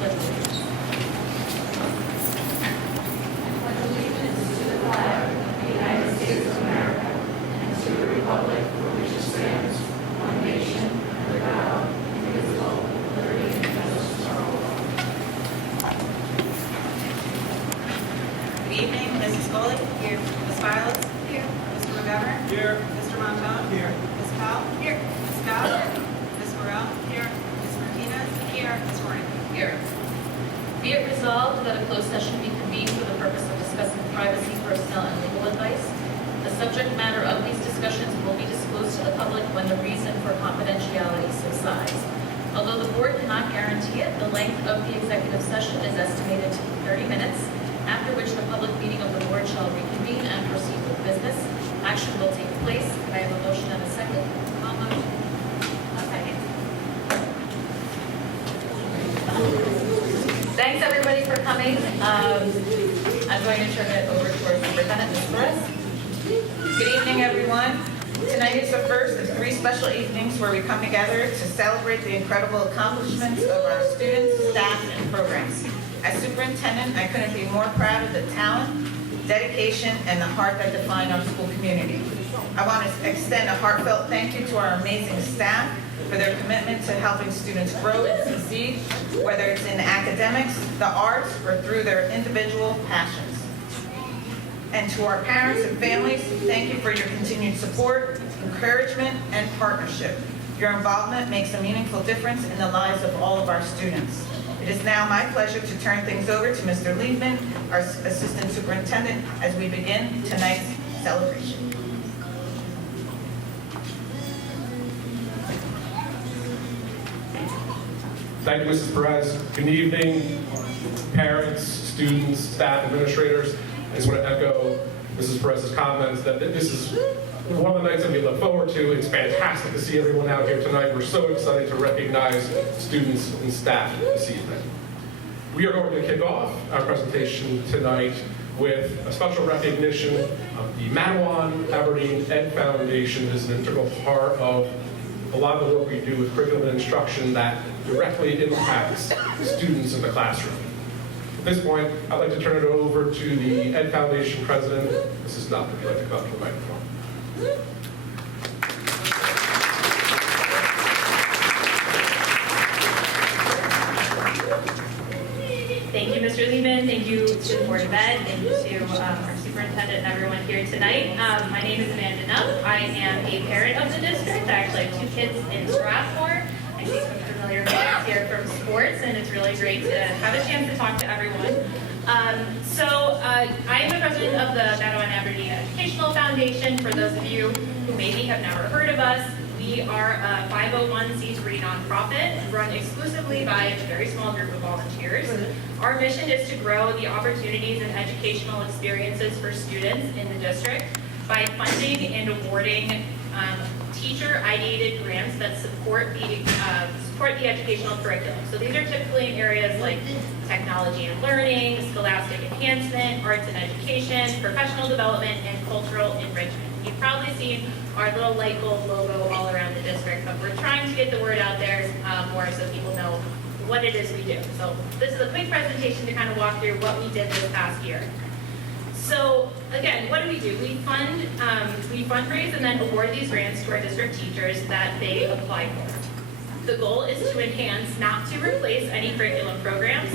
Pledge allegiance. Good evening, Mrs. Scully. Here. Ms. Violets. Here. Mr. McGovern. Here. Mr. Montone. Here. Ms. Powell. Here. Ms. Scott. Ms. Morrell. Here. Ms. Martinez. Here. Ms. Warren. Here. Be it resolved that a closed session be convened for the purpose of discussing privacy, personnel, and legal advice. The subject matter of these discussions will be disclosed to the public when the reason for confidentiality subsides. Although the board cannot guarantee it, the length of the executive session is estimated to be 30 minutes, after which the public meeting of the board shall reconvene and proceed with business. Action will take place. Can I have a motion and a second? I'll motion. A second. Thanks, everybody, for coming. I'm going to turn it over to our superintendent, Ms. Perez. Good evening, everyone. Tonight is the first of 3 special evenings where we come together to celebrate the incredible accomplishments of our students, staff, and programs. As superintendent, I couldn't be more proud of the talent, dedication, and the heart that define our school community. I want to extend a heartfelt thank you to our amazing staff for their commitment to helping students grow and succeed, whether it's in academics, the arts, or through their individual passions. And to our parents and families, thank you for your continued support, encouragement, and partnership. Your involvement makes a meaningful difference in the lives of all of our students. It is now my pleasure to turn things over to Mr. Liebman, our Assistant Superintendent, as we begin tonight's celebration. Thank you, Mrs. Perez. Good evening, parents, students, staff, administrators. I just want to echo Mrs. Perez's comments that this is one of the nights that we look forward to. It's fantastic to see everyone out here tonight. We're so excited to recognize students and staff this evening. We are going to kick off our presentation tonight with a special recognition of the Madawan Aberdeen Ed Foundation is an integral part of a lot of the work we do with curriculum and instruction that directly impacts students in the classroom. At this point, I'd like to turn it over to the Ed Foundation President, Mrs. Nutt, if you'd like to come up to the microphone. Thank you, Mr. Liebman. Thank you to the Board of Ed. Thank you to our superintendent and everyone here tonight. My name is Amanda Nutt. I am a parent of the district. I actually have 2 kids in Strathmore. I see some familiar faces here from sports, and it's really great to have a chance to talk to everyone. I am the president of the Madawan Aberdeen Educational Foundation. For those of you who maybe have never heard of us, we are a 501c3 nonprofit run exclusively by a very small group of volunteers. Our mission is to grow the opportunities and educational experiences for students in the district by funding and awarding teacher-ideated grants that support the educational curriculum. So these are typically in areas like technology and learning, scholastic enhancement, arts and education, professional development, and cultural enrichment. You've probably seen our little light bulb logo all around the district, but we're trying to get the word out there more so people know what it is we do. So this is a quick presentation to kind of walk through what we did this past year. So again, what do? We fundraise and then award these grants to our district teachers that they apply for. The goal is to enhance, not to replace, any curriculum programs,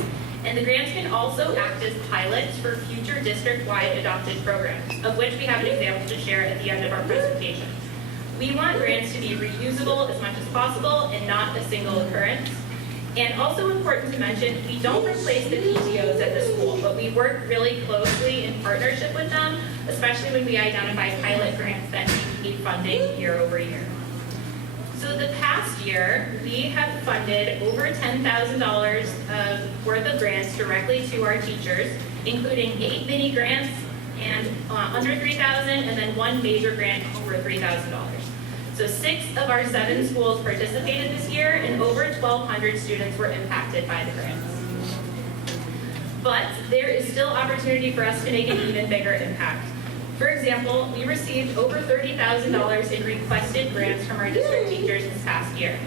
and the grants can also act as pilots for future district-wide adopted programs, of which we have an example to share at the end of our presentation. We want grants to be reusable as much as possible and not a single occurrence. And also important to mention, we don't replace the PTOs at the school, but we work really closely in partnership with them, especially when we identify pilot grants that need funding year over year. So the past year, we have funded over $10,000 worth of grants directly to our teachers, including 8 mini grants and under $3,000, and then 1 major grant over $3,000. So 6 of our 7 schools participated this year, and over 1,200 students were impacted by the grants. But there is still opportunity for us to make an even bigger impact. For example, we received over $30,000 in requested grants from our district teachers this past year.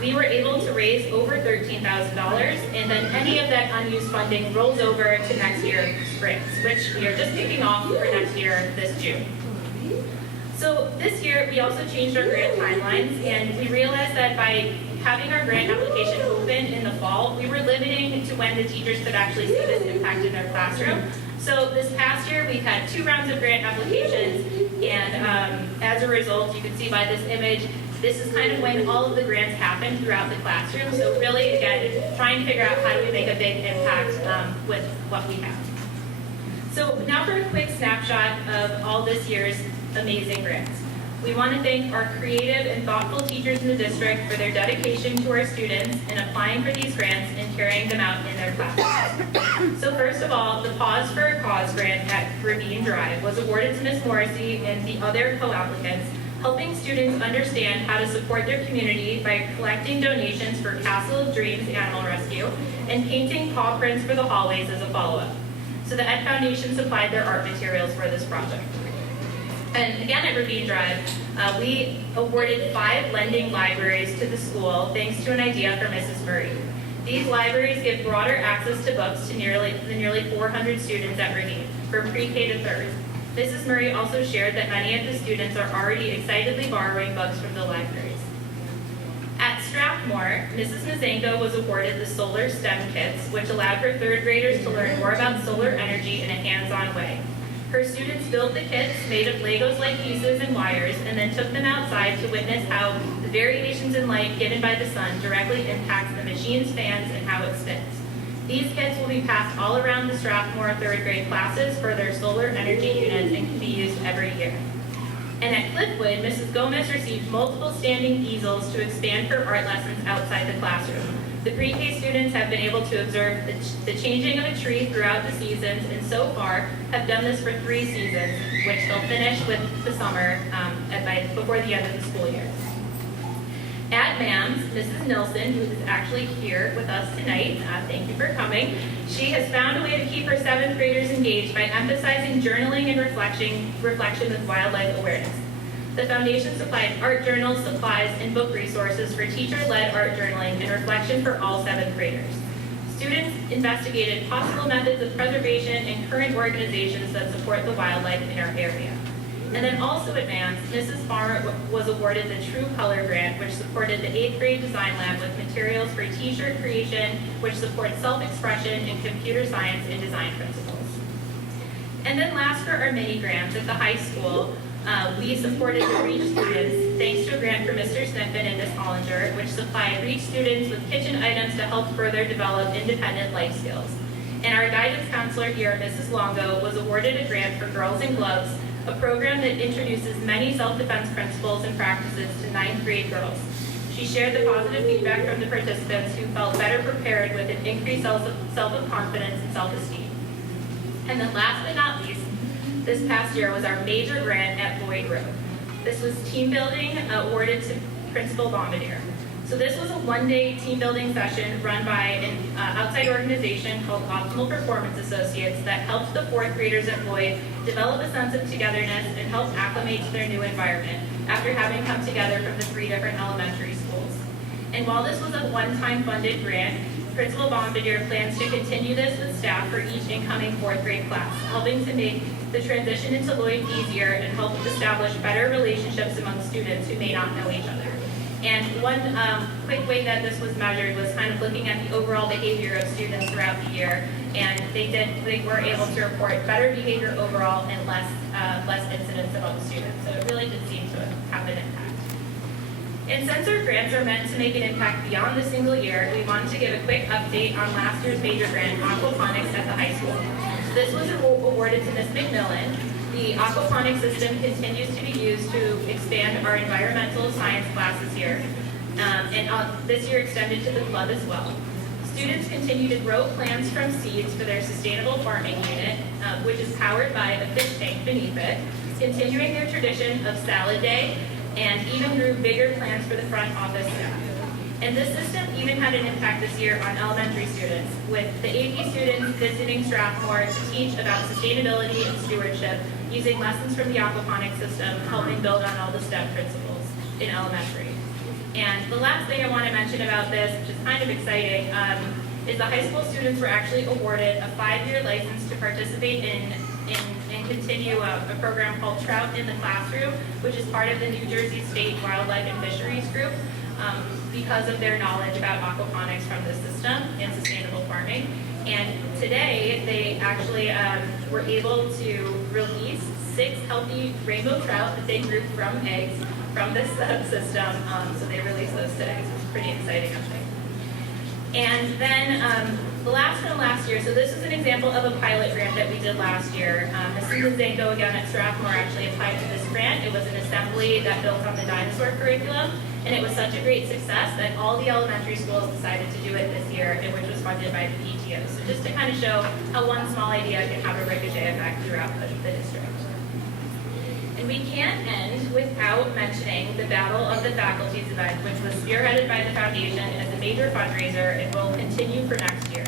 we were able to raise over $13,000, and then any of that unused funding rolls over to next year's grants, which we are just kicking off for next year this June. So this year, we also changed our grant timelines, and we realized that by having our grant application open in the fall, we were limiting to when the teachers could actually see this impact in their classroom. So this past year, we've had 2 rounds of grant applications, and as a result, you can see by this image, this is kind of when all of the grants happen throughout the classroom. So really, again, trying to figure out how do we make a big impact with what we have. So now for a quick snapshot of all this year's amazing grants. We want to thank our creative and thoughtful teachers in the district for their dedication to our students in applying for these grants and carrying them out in their classes. So first of all, the Pause for a Cause grant at Ravine Drive was awarded to Ms. Morrissey and the other co-applicants, helping students understand how to support their community by collecting donations for Castle of Dreams Animal Rescue and painting paw prints for the hallways as a follow-up. So the Ed Foundation supplied their art materials for this project. And again at Ravine Drive, we awarded 5 lending libraries to the school thanks to an idea from Mrs. Murray. These libraries give broader access to books to the nearly 400 students at Ravine, from pre-K to 3rd. Mrs. Murray also shared that many of the students are already excitedly borrowing books from the libraries. At Strathmore, Mrs. Nzengo was awarded the Solar STEM Kits, which allowed her 3rd graders to learn more about solar energy in a hands-on way. Her students built the kits made of Legos-like pieces and wires, and then took them outside to witness how the variations in light given by the sun directly impacts the machine's fans and how it spins. These kits will be passed all around the Strathmore 3rd grade classes for their solar energy units and can be used every year. And at Cliffwood, Mrs. Gomez received multiple standing easels to expand her art lessons outside the classroom. The pre-K students have been able to observe the changing of a tree throughout the seasons, and so far have done this for 3 seasons, which they'll finish with the summer before the end of the school year. At MAMS, Mrs. Nilsson, who is actually here with us tonight, thank you for coming, she has found a way to keep her 7th graders engaged by emphasizing journaling and reflection with wildlife awareness. The foundation supplied art journals, supplies, and book resources for teacher-led art journaling and reflection for all 7th graders. Students investigated possible methods of preservation and current organizations that support the wildlife in our area. And then also at MAMS, Mrs. Farmer was awarded the True Color Grant, which supported the 8th grade design lab with materials for t-shirt creation, which supports self-expression and computer science and design principles. And then last for our mini grants at the high school, we supported the REACH students thanks to a grant from Mr. Sniffen and Ms. Hollinger, which supplied REACH students with kitchen items to help further develop independent life skills. And our guidance counselor here, Mrs. Longo, was awarded a grant for Girls in Gloves, a program that introduces many self-defense principles and practices to 9th grade girls. She shared the positive feedback from the participants who felt better prepared with an increased self-confidence and self-esteem. And then last but not least, this past year was our major grant at Boyd Road. This was team building awarded to Principal Bombardier. So this was a 1-day team building session run by an outside organization called Optimal Performance Associates that helped the 4th graders at Boyd develop a sense of togetherness and help acclimate to their new environment after having come together from the 3 different elementary schools. And while this was a one-time funded grant, Principal Bombardier plans to continue this with staff for each incoming 4th grade class, helping to make the transition into Lloyd easier and help establish better relationships among students who may not know each other. And one quick way that this was measured was kind of looking at the overall behavior of students throughout the year, and they were able to report better behavior overall and less incidents among students. So it really did seem to have an impact. And since our grants are meant to make an impact beyond the single year, we wanted to give a quick update on last year's major grant, aquaponics at the high school. So this was awarded to Ms. McMillan. The aquaponics system continues to be used to expand our environmental science classes here, and this year extended to the club as well. Students continue to grow plants from seeds for their sustainable farming unit, which is powered by a fish tank beneath it, continuing their tradition of salad day, and even grew bigger plants for the front office staff. And this system even had an impact this year on elementary students, with the AP students visiting Strathmore to teach about sustainability and stewardship, using lessons from the aquaponics system, helping build on all the STEM principles in elementary. And the last thing I want to mention about this, which is kind of exciting, is the high school students were actually awarded a 5-year license to participate in continue a program called Trout in the Classroom, which is part of the New Jersey State Wildlife and Fisheries Group, because of their knowledge about aquaponics from the system and sustainable farming. And today, they actually were able to release 6 healthy rainbow trout that they grew from eggs from this system. So they released those today, so it's pretty exciting, I think. And then the last one last year, so this is an example of a pilot grant that we did last year. Mrs. Zanko again at Strathmore actually applied for this grant. It was an assembly that built on the dinosaur curriculum, and it was such a great success that all the elementary schools decided to do it this year, and which was funded by the PTO. So just to kind of show how one small idea can have a ricochet effect throughout the district. And we can't end without mentioning the Battle of the Faculties event, which was spearheaded by the foundation as a major fundraiser and will continue for next year.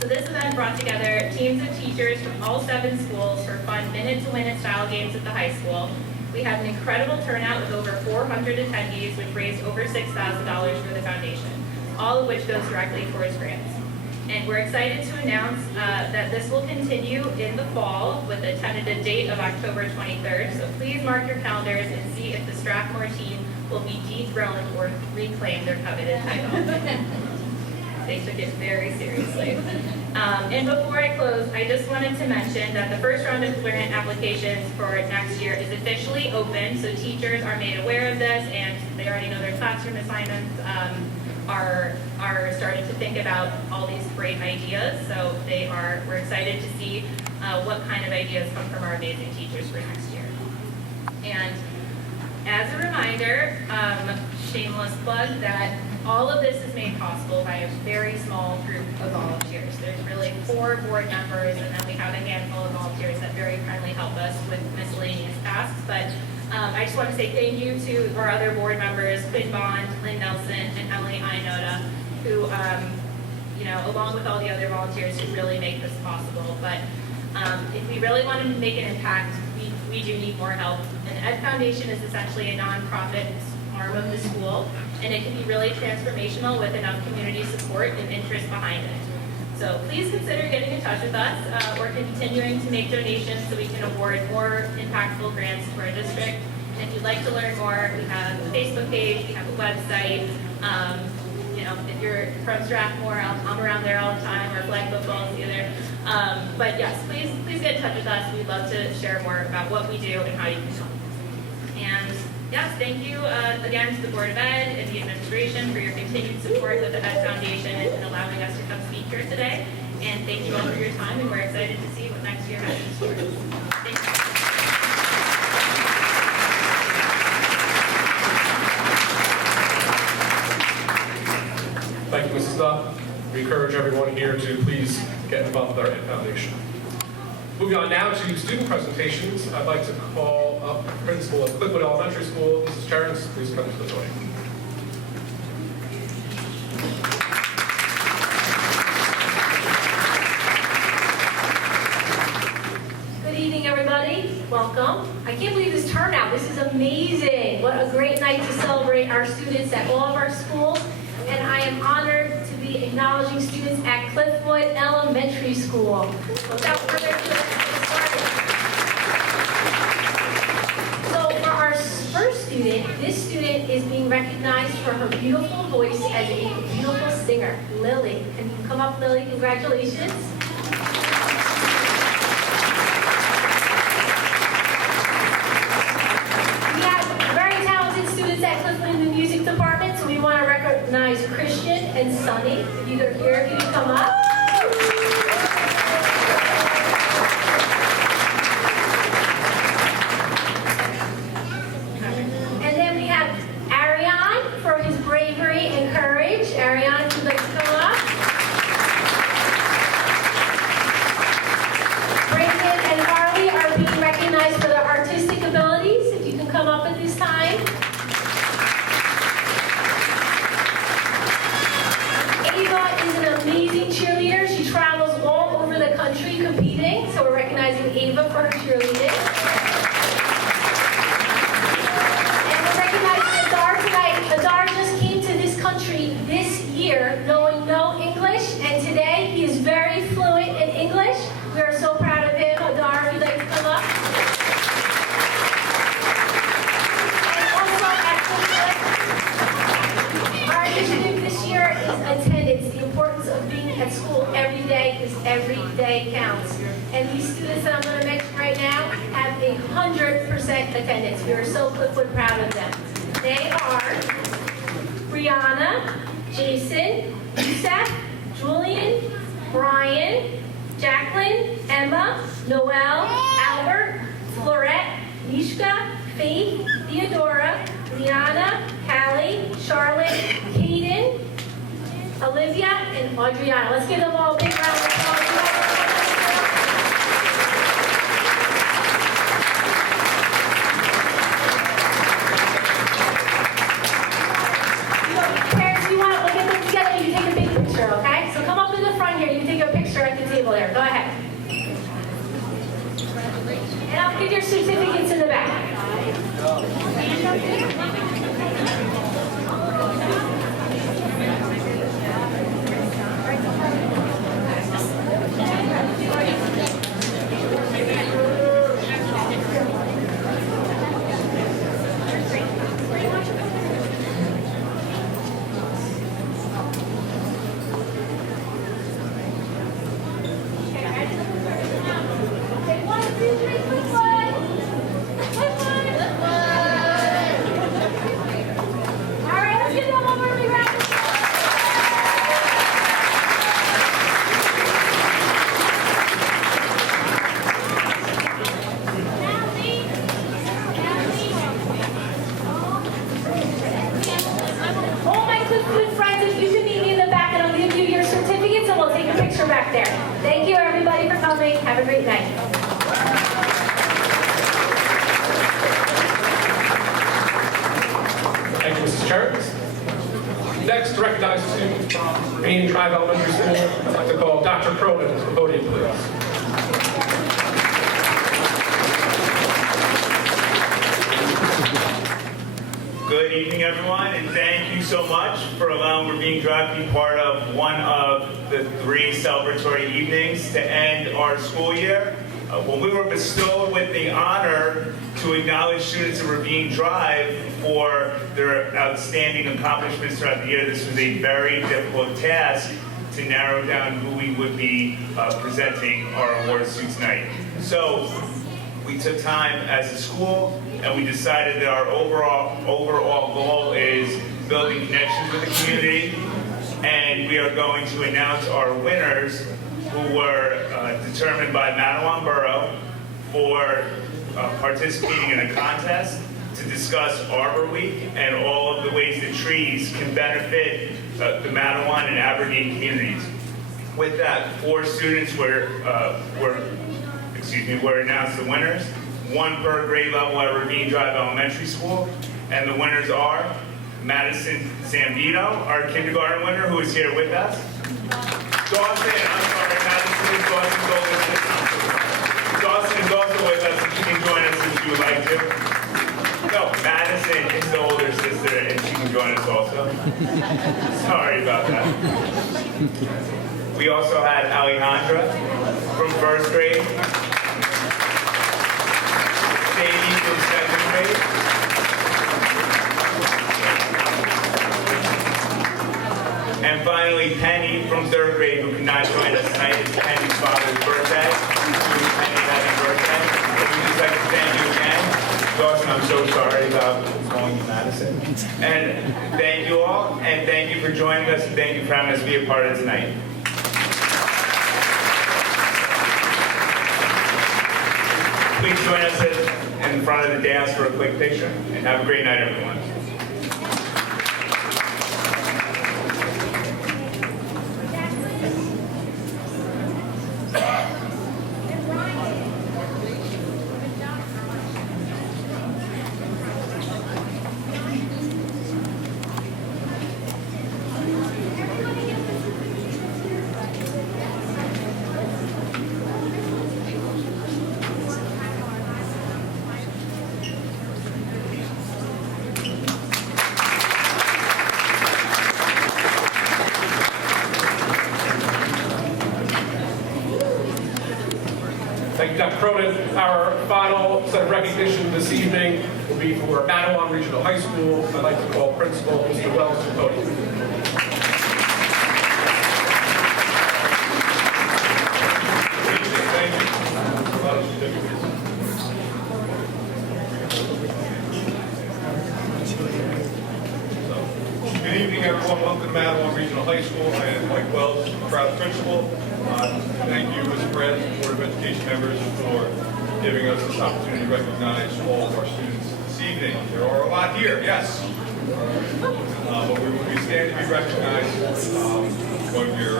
So this event brought together teams of teachers from all 7 schools for fun minute-to-win style games at the high school. We had an incredible turnout with over 400 attendees, which raised over $6,000 for the foundation, all of which goes directly towards grants. And we're excited to announce that this will continue in the fall with a tentative date of October 23rd. So please mark your calendars and see if the Strathmore team will be dethroned or reclaim their coveted title. They took it very seriously. And before I close, I just wanted to mention that the first round of grant applications for next year is officially open. So teachers are made aware of this, and they already know their classroom assignments. Are starting to think about all these great ideas. So we're excited to see what kind of ideas come from our amazing teachers for next year. And as a reminder, shameless plug, that all of this is made possible by a very small group of volunteers. There's really 4 board members, and then we have a handful of volunteers that very kindly help us with miscellaneous tasks. But I just want to say thank you to our other board members, Quinn Bond, Lynn Nelson, and Emily Inoda, who, along with all the other volunteers who really make this possible. But if we really want to make an impact, we do need more help. And Ed Foundation is essentially a nonprofit arm of the school, and it can be really transformational with enough community support and interest behind it. So please consider getting in touch with us or continuing to make donations so we can award more impactful grants to our district. And if you'd like to learn more, we have a Facebook page, we have a website. If you're from Strathmore, I'm around there all the time, or flag football together. But yes, please get in touch with us. We'd love to share more about what we do and how you can help. And yes, thank you again to the Board of Ed and the administration for your continued support with the Ed Foundation and allowing us to come speak here today. And thank you all for your time, and we're excited to see what next year has in store. Thank you. Thank you, Mrs. Duff. We encourage everyone here to please get involved with our Ed Foundation. Moving on now to student presentations, I'd like to call up the principal of Cliffwood Elementary School, Mrs. Terrence. Please come to the podium. Good evening, everybody. Welcome. I can't believe this turnout. This is amazing. What a great night to celebrate our students at all of our schools. And I am honored to be acknowledging students at Cliffwood Elementary School. Without further ado, let's get started. So for our first student, this student is being recognized for her beautiful voice as a beautiful singer, Lily. Can you come up, Lily? Congratulations. We have very talented students at Cliffwood in the music department, so we want to recognize Christian and Sunny. If you are here, if you can come up. And then we have Ariane for his bravery and courage. Ariane, if you'd like to come up. Brandon and Harley are being recognized for their artistic abilities. If you can come up at this time. Ava is an amazing cheerleader at school every day because every day counts. And these students that I'm going to mention right now have 100% attendance. We are so proud of them. They are Brianna, Jason, Yusef, Julian, Brian, Jacqueline, Emma, Noel, Albert, Florette, Mishka, Faith, Theodora, Liana, Callie, Charlotte, Kaden, Olivia, and Audriana. Let's give them all a big round of applause. Parents, we'll get them together. You can take a big picture, okay? So come up in the front here. You can take a picture at the table there. Go ahead. And I'll get your certificates in the back. Okay, 1, 2, 3, quick one. Quick one. All right, let's give them one more big round of all my good friends, if you can meet me in the back and I'll give you your certificates and we'll take a picture back there. Thank you everybody for coming. Have a great night. Thank you, Mrs. Chair. Next, to recognize a student from Main Drive Elementary School, I'd like to call Dr. Cronin to the podium, please. Good evening, everyone, and thank you so much for allowing Ravine Drive to be part of one of the 3 celebratory evenings to end our school year. When we were bestowed with the honor to acknowledge students of Ravine Drive for their outstanding accomplishments throughout the year, this was a very difficult task to narrow down who we would be presenting our awards to tonight. So we took time as a school and we decided that our overall goal is building connections with the community, and we are going to announce our winners who were determined by Matawan Borough for participating in a contest to discuss Arbor Week and all of the ways that trees can benefit the Matawan and Aberdeen communities. With that, 4 students were announced the winners, 1 per grade level at Ravine Drive Elementary School, and the winners are Madison Zambino, our kindergarten winner, who is here with us. Dawson is also with us, if she can join us if she would like to. No, Madison is the older sister, and she can join us also. Sorry about that. We also had Alejandra from 1st grade. Sadie from 2nd grade. And finally, Penny from 3rd grade, who cannot join us tonight. It's Penny's father's birthday. Penny, happy birthday. If we just like to thank you again. Dawson, I'm so sorry about calling you Madison. And thank you all, and thank you for joining us, and thank you for having us be a part of tonight. Please join us in front of the dais for a quick picture, and have a great night, everyone. Thank you, Dr. Cronin. Our final set of recognition this evening will be for Matawan Regional High School. I'd like to call Principal Mr. Wells to the podium. proud principal. Thank you, Mr. Perez, Board of Education members, for giving us this opportunity to recognize all of our students this evening. There are a lot here, yes. But we stand to be recognized on your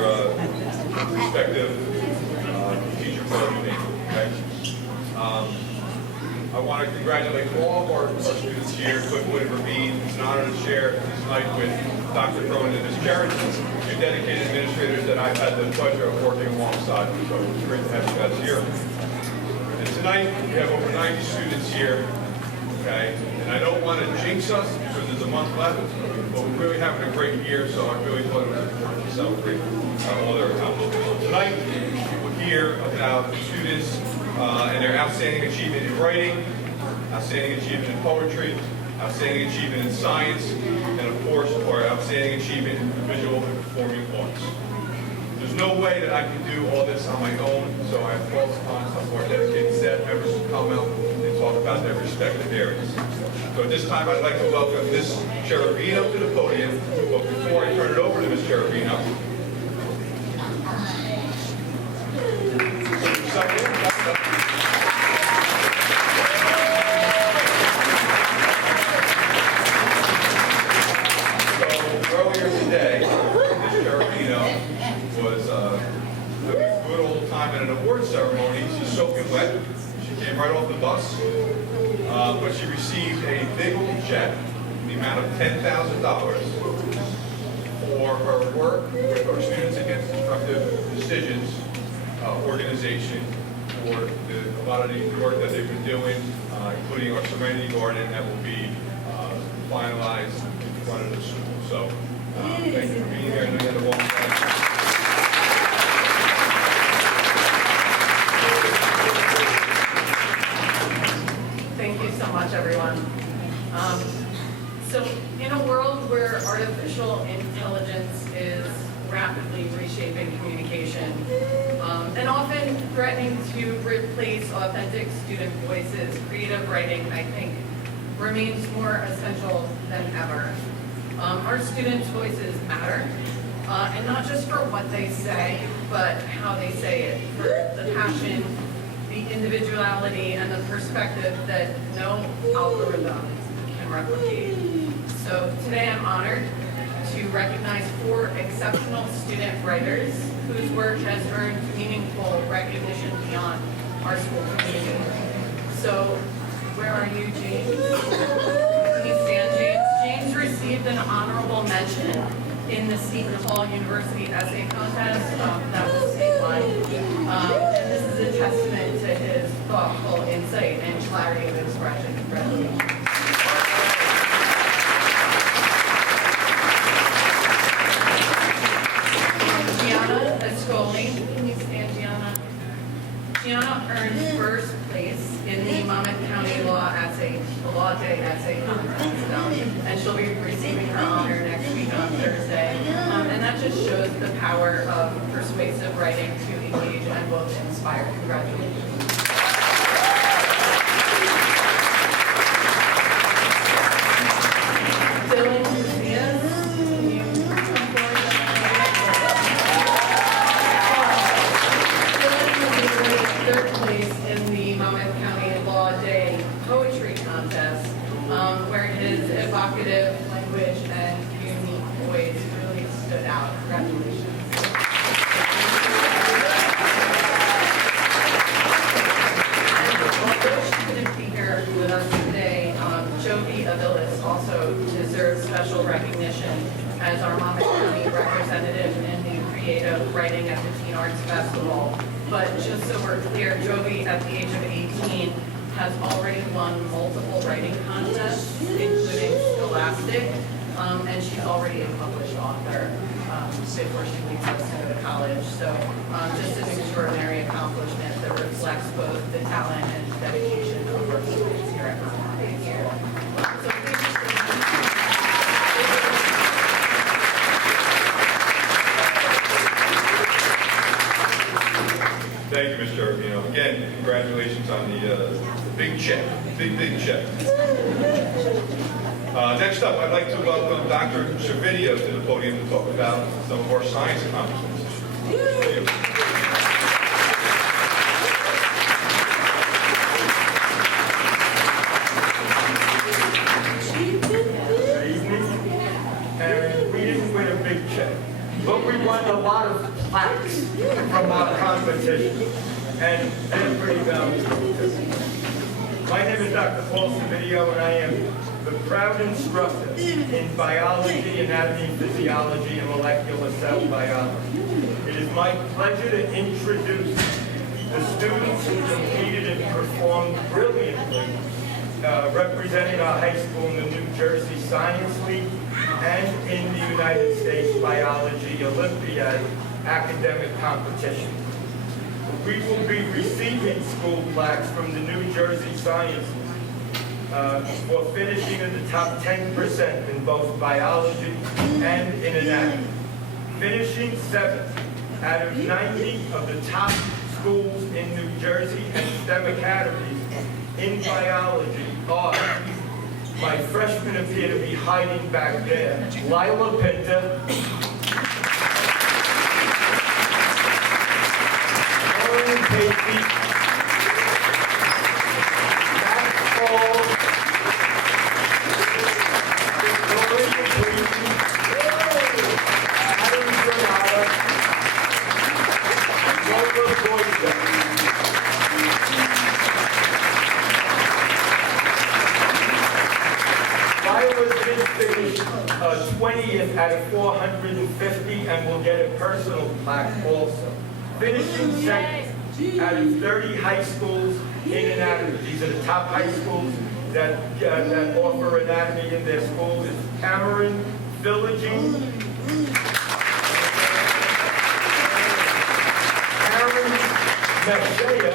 respective teacher voting. Okay? I want to congratulate all of our students here, Cliffwood and Ravine. It's an honor to share tonight with Dr. Cronin and Ms. Jarrett, two dedicated administrators that I've had the pleasure of working alongside. So it's great to have you guys here. And tonight we have over 90 students here. Okay, and I don't want to jinx us because there's a month left, but we're really having a great year, so I really thought it was important to celebrate all their accomplishments. Tonight, we'll hear about students and their outstanding achievement in writing, outstanding achievement in poetry, outstanding achievement in science, and of course, our outstanding achievement in visual and performing arts. There's no way that I can do all this on my own, so I have called upon some of our dedicated staff members to come out and talk about their respective areas. So at this time, I'd like to welcome Ms. Cherubino to the podium, but before I turn it over to Ms. Cherubino, earlier today, Ms. Cherubino was having a good old time at an award ceremony. She's soaking wet. She came right off the bus, but she received a big old check in the amount of $10,000 for her work with our Students Against Disruptive Decisions organization for a lot of the work that they've been doing, including our Serenity Garden that will be finalized in front of the school. So thank you for being here. I know you had a long time. Thank you so much, everyone. So in a world where artificial intelligence is rapidly reshaping communication and often threatening to replace authentic student voices, creative writing, I think, remains more essential than ever. Our students' voices matter, and not just for what they say, but how they say it, for the passion, the individuality, and the perspective that no algorithm can replicate. So today I'm honored to recognize 4 exceptional student writers whose work has earned meaningful recognition beyond our school community. So where are you, James? Please stand, James. James received an honorable mention in the Seton Hall University Essay Contest. That was statewide. And this is a testament to his thoughtful insight and clarity of expression. Congratulations. Gianna Ascoli. Can you stand, Gianna? Gianna earned first place in the Monmouth County Law Day Essay Conference, and she'll be receiving her honor next week on Thursday. And that just shows the power of persuasive writing to engage and both inspire. Congratulations. Dylan Diaz, can you come forward? Dylan was third place in the Monmouth County Law Day Poetry Contest, where his evocative language and unique voice really stood out. Congratulations. Although she couldn't be here with us today, Jovi Avilis also deserves special recognition as our Monmouth County representative in the creative writing at the Teen Arts Festival. But just so we're clear, Jovi, at the age of 18, has already won multiple writing contests, including Scholastic, and she's already a published author before she leaves us to go to college. So just an extraordinary accomplishment that reflects both the talent and dedication of our students here at Monmouth High School. So thank you so much. thank you, Mr. Urbino. Again, congratulations on the big check, big check. Next up, I'd like to welcome Dr. Servideo to the podium to talk about some of our science accomplishments. plaques from our competition, and they're pretty valuable too. My name is Dr. Paul Savidio, and I am the proud instructor in biology, anatomy, physiology, and molecular cell biology. It is my pleasure to introduce the students who competed and performed brilliantly, representing our high school in the New Jersey Science League and in the United States Biology Olympiad academic competition. We will be receiving school plaques from the New Jersey Science League for finishing in the top 10% in both biology and in anatomy. Finishing 7th out of 90 of the top schools in New Jersey and STEM academies in biology are, my freshmen appear to be hiding back there, Lila Pinta, Lauren Casey, Matt Paul, Victoria Green, Adam Granada, Laura Boyce. Lila's been finished 20th out of 450 and will get a personal plaque also. Finishing second out of 30 high schools in anatomy. These are the top high schools that offer anatomy in their schools. It's Cameron, Villaging, Karen Meshea,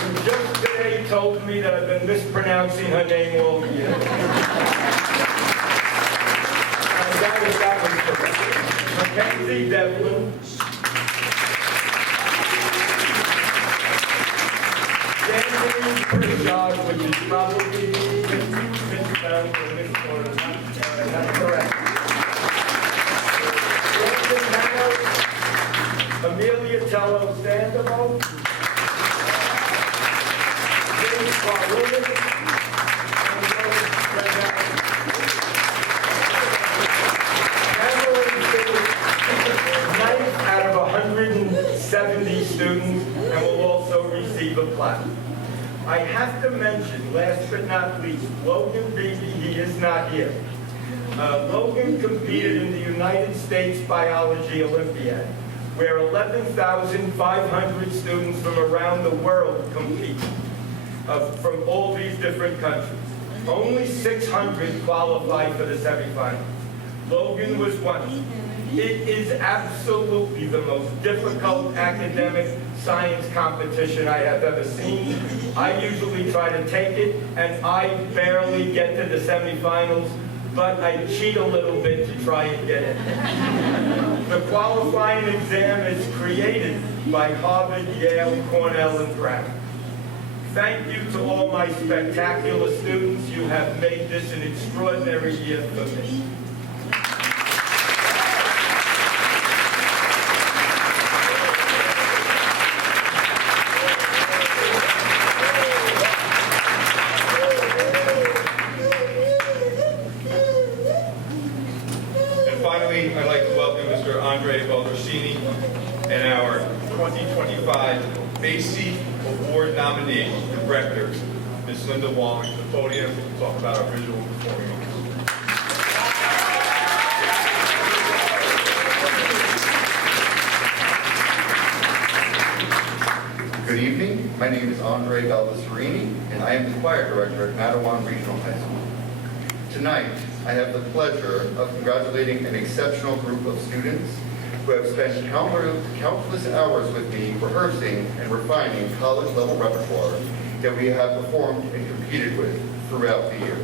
who just today told me that I've been mispronouncing her name all year. That was correct. Mackenzie Devlin, Danny Pritchard, which is probably misspelled or misordered. That's correct. Brandon Manos, Amelia Tello Sandoval, James Carlin, and Rose Renata. Out of 170 students, and will also receive a plaque. I have to mention, last but not least, Logan Beebe, he is not here. Logan competed in the United States Biology Olympiad, where 11,500 students from around the world compete, from all these different countries. Only 600 qualified for the semifinals. Logan was one. It is absolutely the most difficult academic science competition I have ever seen. I usually try to take it, and I barely get to the semifinals, but I cheat a little bit to try and get it. The qualifying exam is created by Harvard, Yale, Cornell, and Brown. Thank you to all my spectacular students. You have made this an extraordinary year for me. I'd like to welcome Mr. Andre Baldersini and our 2025 Macy Award nominee, Director, Ms. Linda Wong, to the podium to talk about our visual performing arts. Good evening. My name is Andre Baldersini, and I am the choir director at Mattawan Regional High School. Tonight, I have the pleasure of congratulating an exceptional group of students who have spent countless hours with me rehearsing and refining college-level repertoire that we have performed and competed with throughout the year.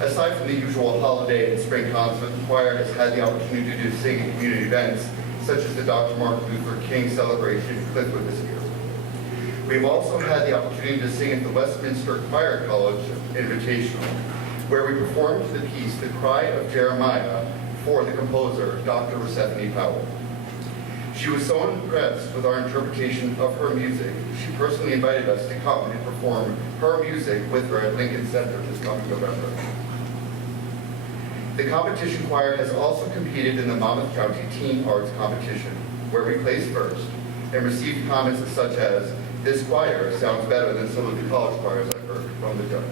Aside from the usual holiday and spring concerts, the choir has had the opportunity to sing at community events such as the Dr. Martin Luther King celebration in Cliffwood this year. We've also had the opportunity to sing at the Westminster Choir College Invitational, where we performed the piece, The Cry of Jeremiah, for the composer, Dr. Persephone Powell. She was so impressed with our interpretation of her music, she personally invited us to come and perform her music with her at Lincoln Center this coming November. The competition choir has also competed in the Monmouth County Teen Arts Competition, where we placed first, and received comments such as, "This choir sounds better than some of the college choirs I've heard," from the judge.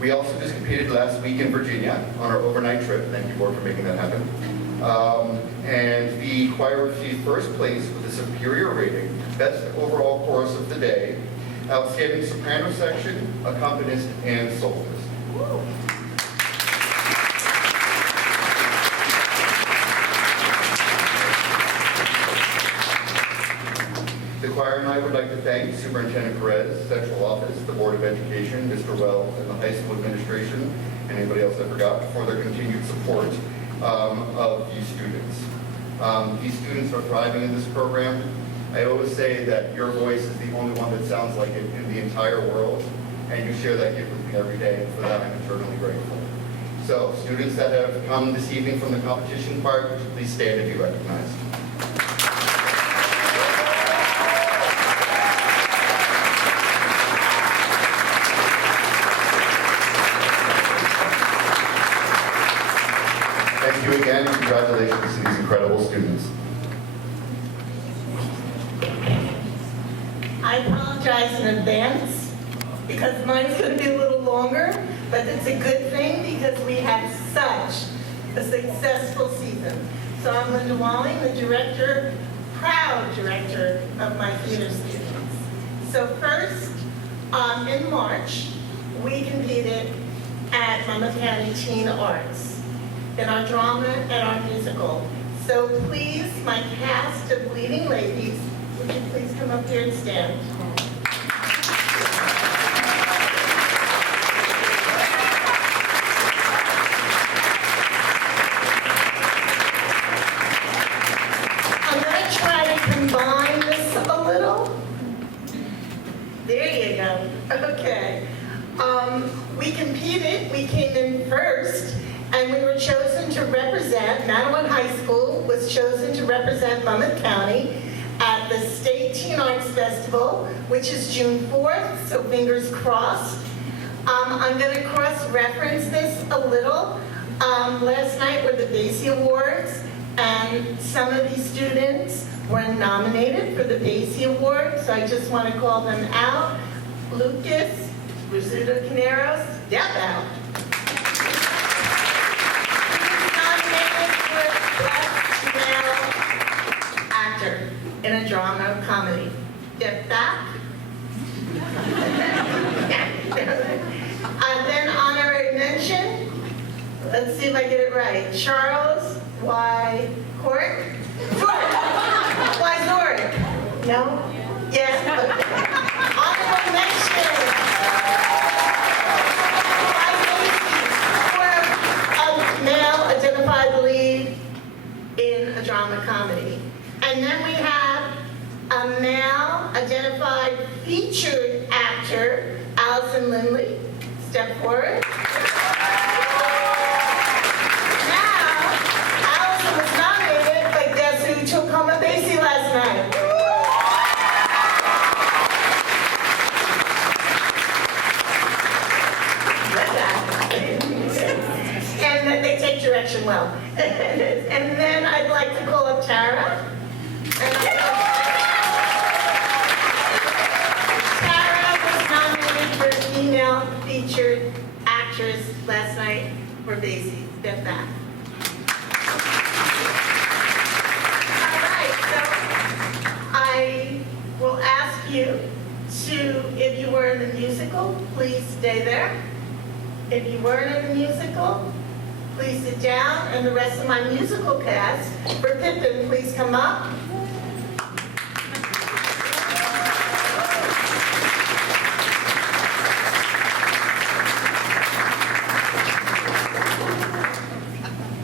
We also just competed last week in Virginia on our overnight trip. Thank you, board, for making that happen. And the choir received first place with a superior rating, best overall chorus of the day, outstanding soprano section, accompanist, and soloist. The choir and I would like to thank Superintendent Perez, Central Office, the Board of Education, Mr. Wells, and the high school administration, and anybody else I forgot, for their continued support of these students. These students are thriving in this program. I always say that your voice is the only one that sounds like it in the entire world, and you share that gift with me every day, and for that I'm eternally grateful. So, students that have come this evening from the competition choir, could you please stand and be recognized. Thank you again, and congratulations to these incredible students. I apologize in advance because mine's going to be a little longer, but it's a good thing because we had such a successful season. So I'm Linda Walling, the director, proud director of my theater students. So first, in March, we competed at Monmouth County Teen Arts in our drama and our musical. So please, my cast of leading ladies, would you please come up here and stand? I'm going to try to combine this a little. There you go. Okay. We competed, we came in first, and we were chosen to represent, Madawan High School was chosen to represent Monmouth County at the State Teen Arts Festival, which is June 4th, so fingers crossed. I'm going to cross-reference this a little. Last night were the BOE Awards, and some of these students were nominated for the BOE Award, so I just want to call them out. Lucas, Rosudo Caneros, step out. Nominated for Best Male Actor in a Drama Comedy. Step back. Then honorary mention. Let's see if I get it right. Charles Y. Cork. Y. Zoric. No? Yes. Honorable mention. For a male identified lead in a drama comedy. And then we have a male identified featured actor, Allison Lindley. Step forward. Now, Allison was nominated, but guess who took home a BOE last night? And that they take direction well. And then I'd like to call up Tara. Tara was nominated for female featured actress last night for BOE. Step back. All right, so I will ask you to, if you were in the musical, please stay there. If you weren't in the musical, please sit down. And the rest of my musical cast, for Pippin, please come up.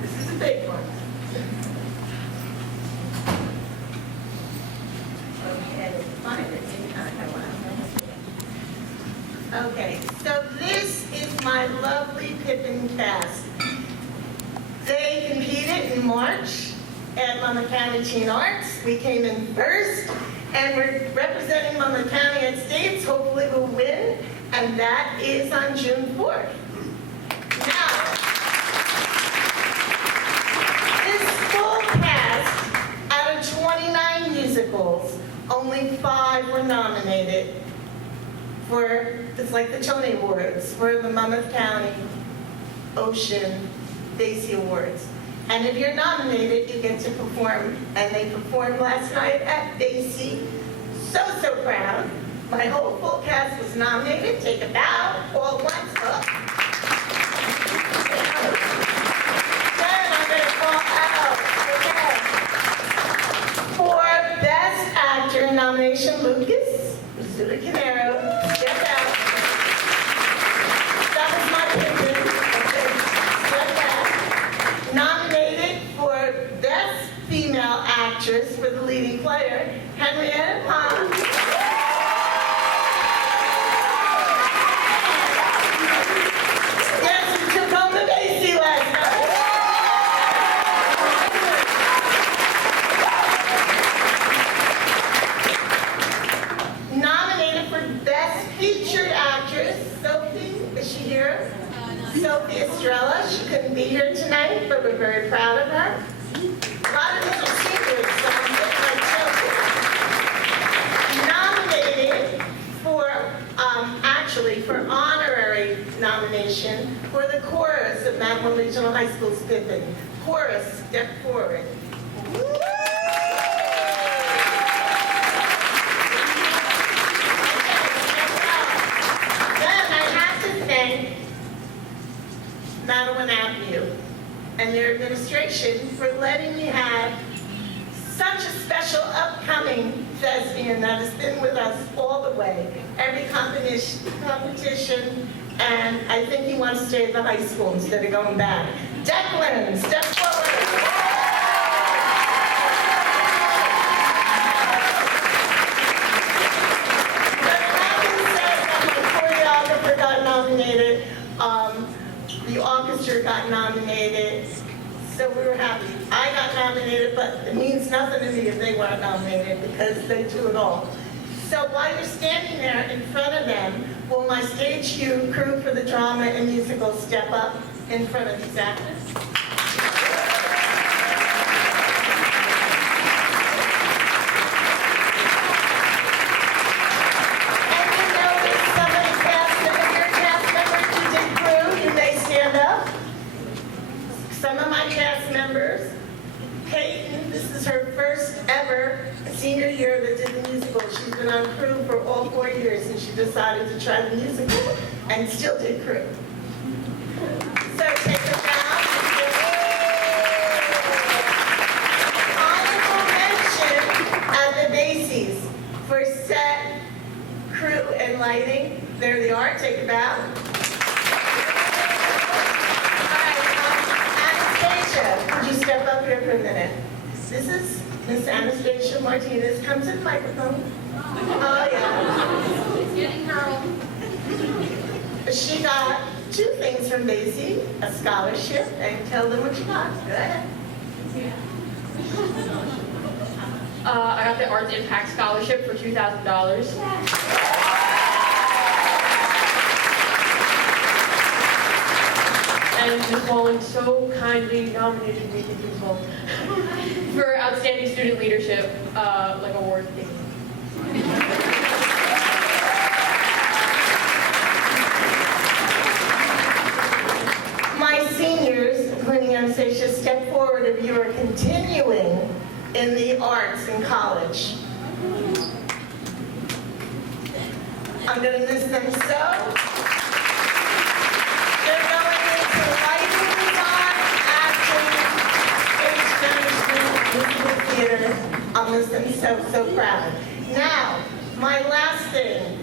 This is a big one. Okay, find it. Okay, so this is my lovely Pippin cast. They competed in March at Monmouth County Teen Arts. We came in first, and we're representing Monmouth County at States. Hopefully we'll win, and that is on June 4th. Now, nominated for, it's like the Tony Awards, for the Monmouth County Ocean Basie Awards. And if you're nominated, you get to perform. And they performed last night at Basie. So proud. My whole full cast was nominated. Take a bow, all at once, up. Then I'm going to call out for Best Actor nomination, Lucas Zulicanero. Step out. That was my opinion. Okay. Step back. Nominated for Best Female Actress for the leading player, Henrietta Pons. Yes, who took home the Basie last night. Nominated for Best Featured Actress, Sophie, is she here? Sophie Estrella. She couldn't be here tonight, but we're very proud of her. A lot of little seniors, so I'm getting my children. Nominated for, actually, for honorary nomination for the chorus of Maryland Regional High School's Pippin. Chorus, step forward. Madeline Avenue and their administration for letting me have such a special upcoming thespian that has been with us all the way, every competition, and I think he wants to stay at the high school instead of going back. Declan, step forward. The choreographer got nominated. The orchestra got nominated, so we were happy. I got nominated, but it means nothing to me if they weren't nominated because they do it all. So while you're standing there in front of them, will my stage crew for the drama and musical step up in front of these actors? Some of my cast members, Peyton, this is her first ever senior year that did the musical. She's been on crew for all 4 years and she decided to try the musical and still did crew. So take her down. Honorable mention at the Basies for set, crew, and lighting. There they are, take a bow. Could you step up here for a minute? This is Miss Anastasia Martinez. Come to the microphone. Oh, yeah. It's getting girl. She got 2 things from Basie, a scholarship, and tell them what you got. Go ahead. I got the Arts Impact Scholarship for $2,000. And Ms. Walling so kindly nominated me to do so for outstanding student leadership, like award thing. My seniors, including Anastasia, step forward if you are continuing in the arts in college. I'm going to miss them so. They're going into lighting design, acting, stage management, musical theater. I'll miss them so proud. Now, my last thing.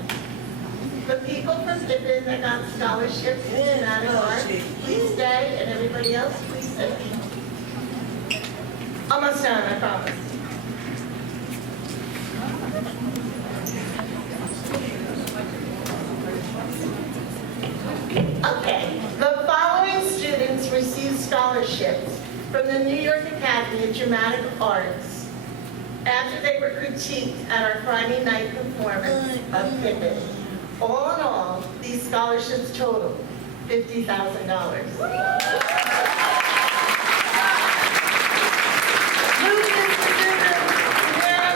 The people from Pippin that got scholarships in out of art, please stay, and everybody else, please stay. Almost done, I promise. Okay, the following students received scholarships from the New York Academy of Dramatic Arts after they were critiqued at our Friday night performance of Pippin. All in all, these scholarships total $50,000.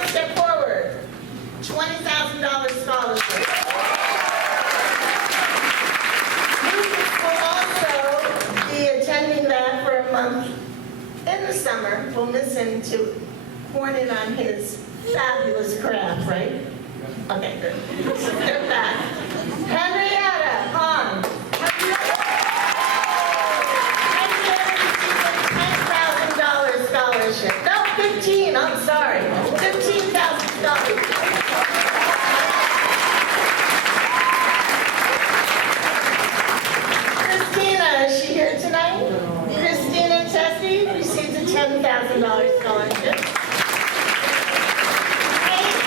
Step forward. $20,000. in to horn in on his fabulous craft, right? Okay, good. Step back. Henrietta Hahn. $10,000 scholarship. No, 15, I'm sorry. $15,000. Christina, is she here tonight? Christina Tessie received a $10,000 scholarship. Kate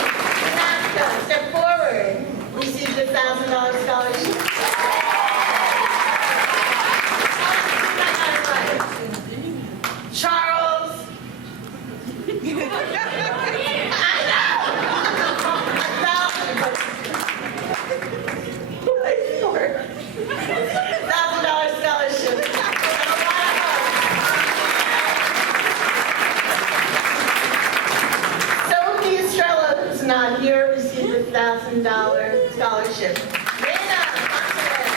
Nasca, step forward, received a $1,000 scholarship. Charles. I know. $1,000 scholarship. Sophie Estrella, who's not here, received a $1,000 scholarship. Rena Martinez.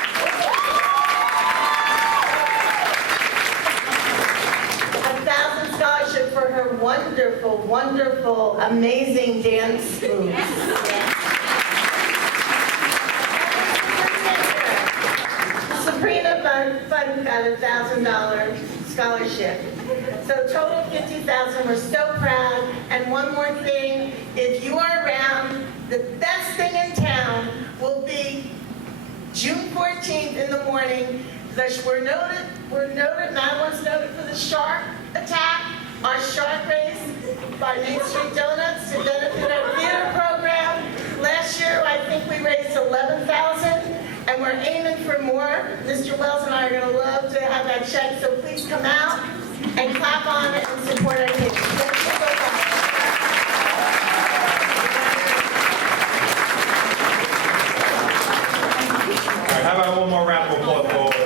$1,000 scholarship for her wonderful, wonderful, amazing dance moves. Sabrina Button got a $1,000 scholarship. So total $50,000. We're so proud. And one more thing, if you are around, the best thing in town will be June 14th in the morning. We're noted, Madeline's noted for the shark attack, our shark race by Main Street Donuts to benefit our theater program. Last year, I think we raised $11,000, and we're aiming for more. Mr. Wells and I are going to love to have that check, so please come out and clap on it and support our kids. Thank you so much. All right, how about one more round of applause for all of us?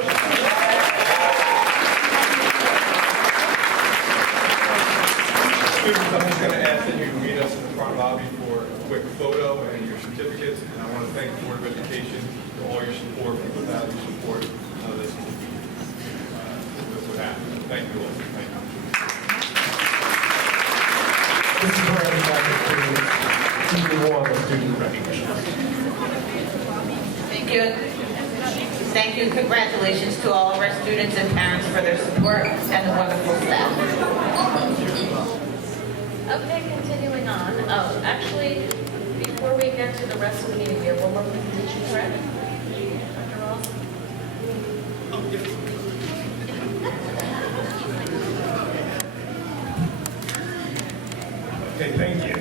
Students, I'm just going to ask that you meet us in the front lobby for a quick photo and your certificates. And I want to thank the Board of Education for all your support, without your support, none of this would happen. Thank you all. Thank you. This is where I'm back to Season 1 of student recognition. Thank you. Thank you. Congratulations to all of our students and parents for their support and the wonderful staff. Okay, continuing on. Oh, actually, before we get to the rest of the meeting, we have one more presentation, correct? Dr. Ross? Okay, thank you.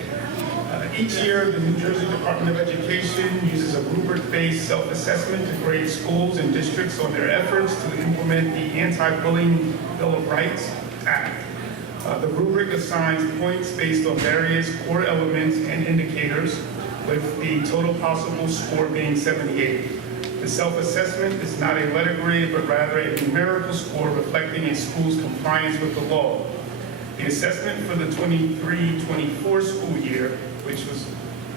Each year, the New Jersey Department of Education uses a rubric-based self-assessment to grade schools and districts on their efforts to implement the Anti-Bullying Bill of Rights Act. The rubric assigns points based on various core elements and indicators, with the total possible score being 78. The self-assessment is not a letter grade, but rather a numerical score reflecting a school's compliance with the law. The assessment for the 23-24 school year, which was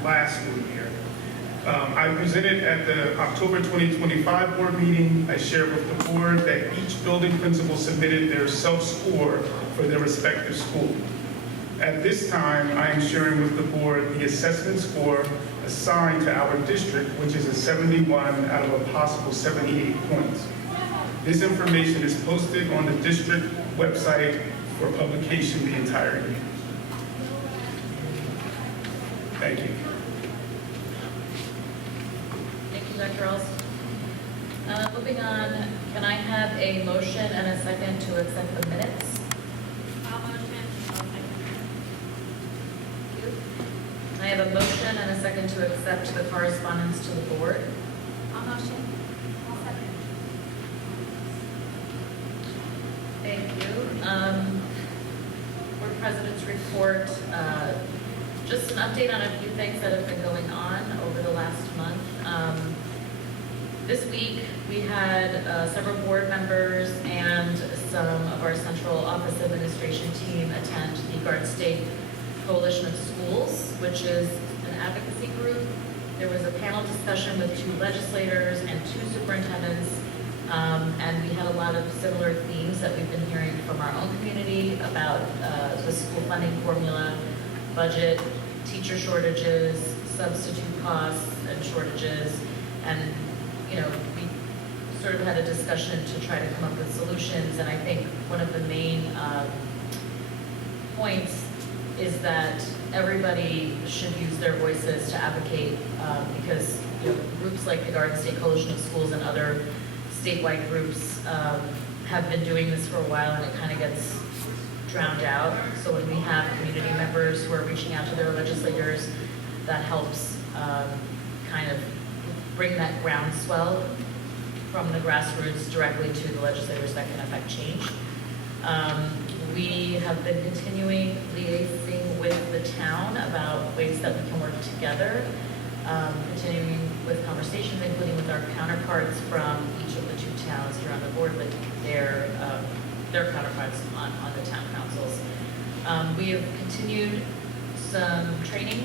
last school year, I presented at the October 2025 board meeting. I shared with the board that each building principal submitted their self-score for their respective school. At this time, I am sharing with the board the assessment score assigned to our district, which is a 71 out of a possible 78 points. This information is posted on the district website for publication the entire year. Thank you. Thank you, Dr. Ross. Moving on, can I have a motion and a second to accept the minutes? I have a motion and a second to accept the correspondence to the board. I'll motion. I'll second. Thank you. Board President's report, just an update on a few things that have been going on over the last month. This week, we had several board members and some of our central office administration team attend the Garden State Coalition of Schools, which is an advocacy group. There was a panel discussion with 2 legislators and 2 superintendents And we had a lot of similar themes that we've been hearing from our own community about the school funding formula, budget, teacher shortages, substitute costs and shortages, and, you know, we sort of had a discussion to try to come up with solutions, and I think one of the main points is that everybody should use their voices to advocate, because, you know, groups like the Garden State Coalition of Schools and other statewide groups have been doing this for a while, and it kind of gets drowned out. So when we have community members who are reaching out to their legislators, that helps kind of bring that groundswell from the grassroots directly to the legislators that can affect change. We have been continuing liaising with the town about ways that we can work together, continuing with conversations, including with our counterparts from each of the two towns here on the board, with their counterparts on the town councils. We have continued some training.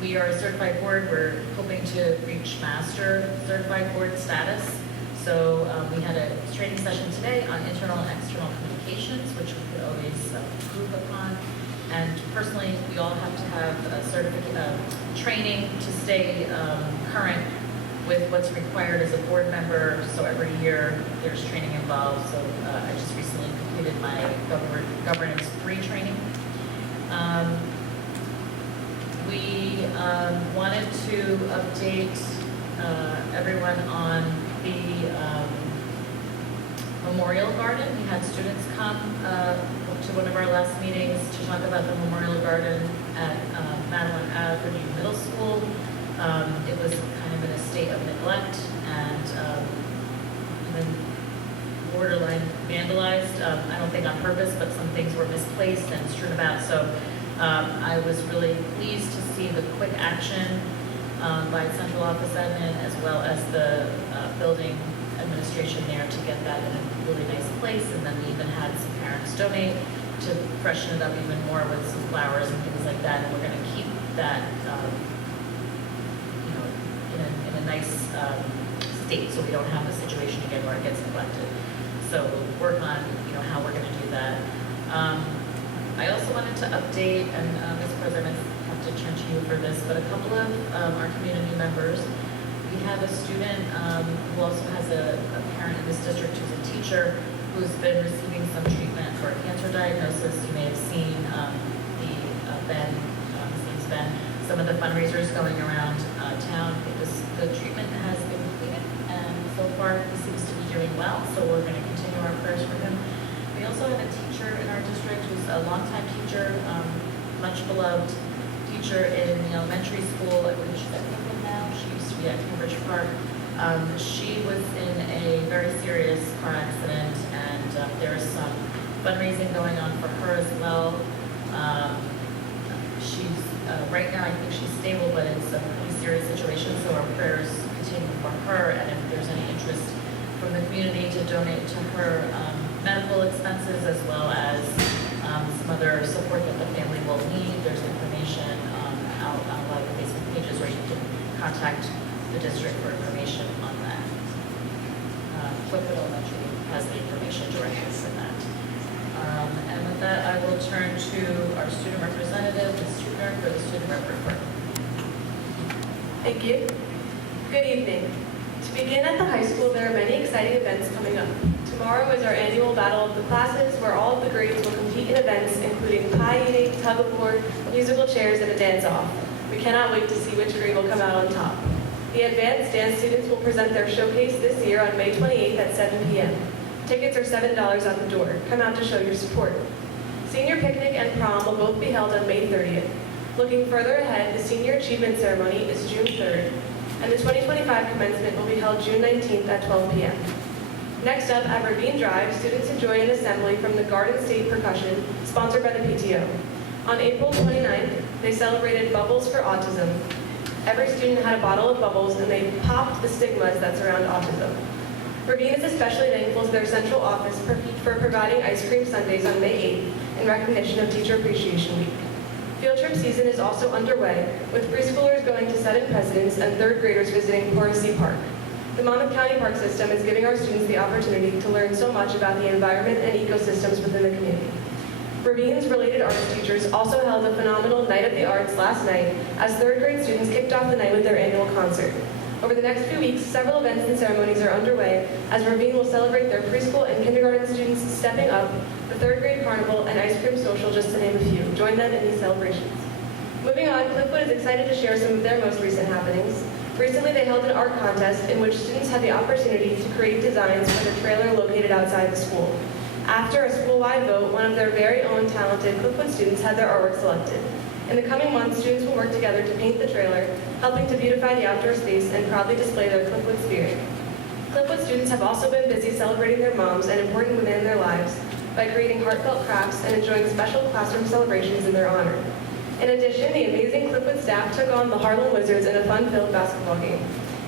We are a certified board. We're hoping to reach master certified board status. So we had a training session today on internal and external communications, which we could always improve upon. And personally, we all have to have training to stay current with what's required as a board member. So every year there's training involved. So I just recently completed my governance 3 training. We wanted to update everyone on the Memorial Garden. We had students come to one of our last meetings to talk about the Memorial Garden at Madeline Avenue Middle School. It was kind of in a state of neglect and even borderline vandalized. I don't think on purpose, but some things were misplaced and strewn about. So I was really pleased to see the quick action by central office admin as well as the building administration there to get that in a really nice place. And then we even had some parents donate to freshen it up even more with some flowers and things like that. And we're going to keep that in a nice state, so we don't have the situation again where it gets neglected. So we'll work on how we're going to do that. I also wanted to update, and Ms. President, I have to turn to you for this, but a couple of our community members. We have a student who also has a parent in this district who's a teacher who's been receiving some treatment for a cancer diagnosis. You may have seen Ben, his name's Ben, some of the fundraisers going around town. The treatment has been completed, and so far he seems to be doing well, so we're going to continue our prayers for him. We also have a teacher in our district who's a longtime teacher, much beloved teacher in the elementary school. I believe she's at Brooklyn now. She used to be at Cambridge Park. She was in a very serious car accident, and there is some fundraising going on for her as well. She's right now, I think she's stable, but it's a pretty serious situation, so our prayers continue for her, and if there's any interest from the community to donate to her medical expenses as well as some other support that the family will need, there's information out on a lot of the Facebook pages where you can contact the district for information on that. Clifford Elementary has the information directly for that. And with that, I will turn to our student representative, Ms. Truner, for the student rep report. Thank you. Good evening. To begin at the high school, there are many exciting events coming up. Tomorrow is our annual Battle of the Classes, where all of the grades will compete in events including pie eating, tug of war, musical chairs, and a dance-off. We cannot wait to see which grade will come out on top. The advanced dance students will present their showcase this year on May 28th at 7 p.m. Tickets are $7 at the door. Come out to show your support. Senior picnic and prom will both be held on May 30th. Looking further ahead, the senior achievement ceremony is June 3rd, and the 2025 commencement will be held June 19th at 12 p.m. Next up, at Ravine Drive, students enjoy an assembly from the Garden State Percussion, sponsored by the PTO. On April 29th, they celebrated Bubbles for Autism. Every student had a bottle of bubbles, and they popped the stigmas that surround autism. Ravine is especially thankful to their central office for providing ice cream sundaes on May 8th in recognition of Teacher Appreciation Week. Field trip season is also underway, with preschoolers going to 7 Presidents and 3rd graders visiting Horace Park. The Monmouth County Park System is giving our students the opportunity to learn so much about the environment and ecosystems within the community. Ravines related arts teachers also held a phenomenal Night of the Arts last night as third grade students kicked off the night with their annual concert. Over the next few weeks, several events and ceremonies are underway as Ravine will celebrate their preschool and kindergarten students stepping up, the third grade carnival, and ice cream social, just to name a few. Join them in these celebrations. Moving on, Cliffwood is excited to share some of their most recent happenings. Recently, they held an art contest in which students had the opportunity to create designs for the trailer located outside the school. After a school-wide vote, one of their very own talented Cliffwood students had their artwork selected. In the coming months, students will work together to paint the trailer, helping to beautify the outdoor space and proudly display their Cliffwood spirit. Cliffwood students have also been busy celebrating their moms and important women in their lives by creating heartfelt crafts and enjoying special classroom celebrations in their honor. In addition, the amazing Cliffwood staff took on the Harlem Wizards in a fun-filled basketball game.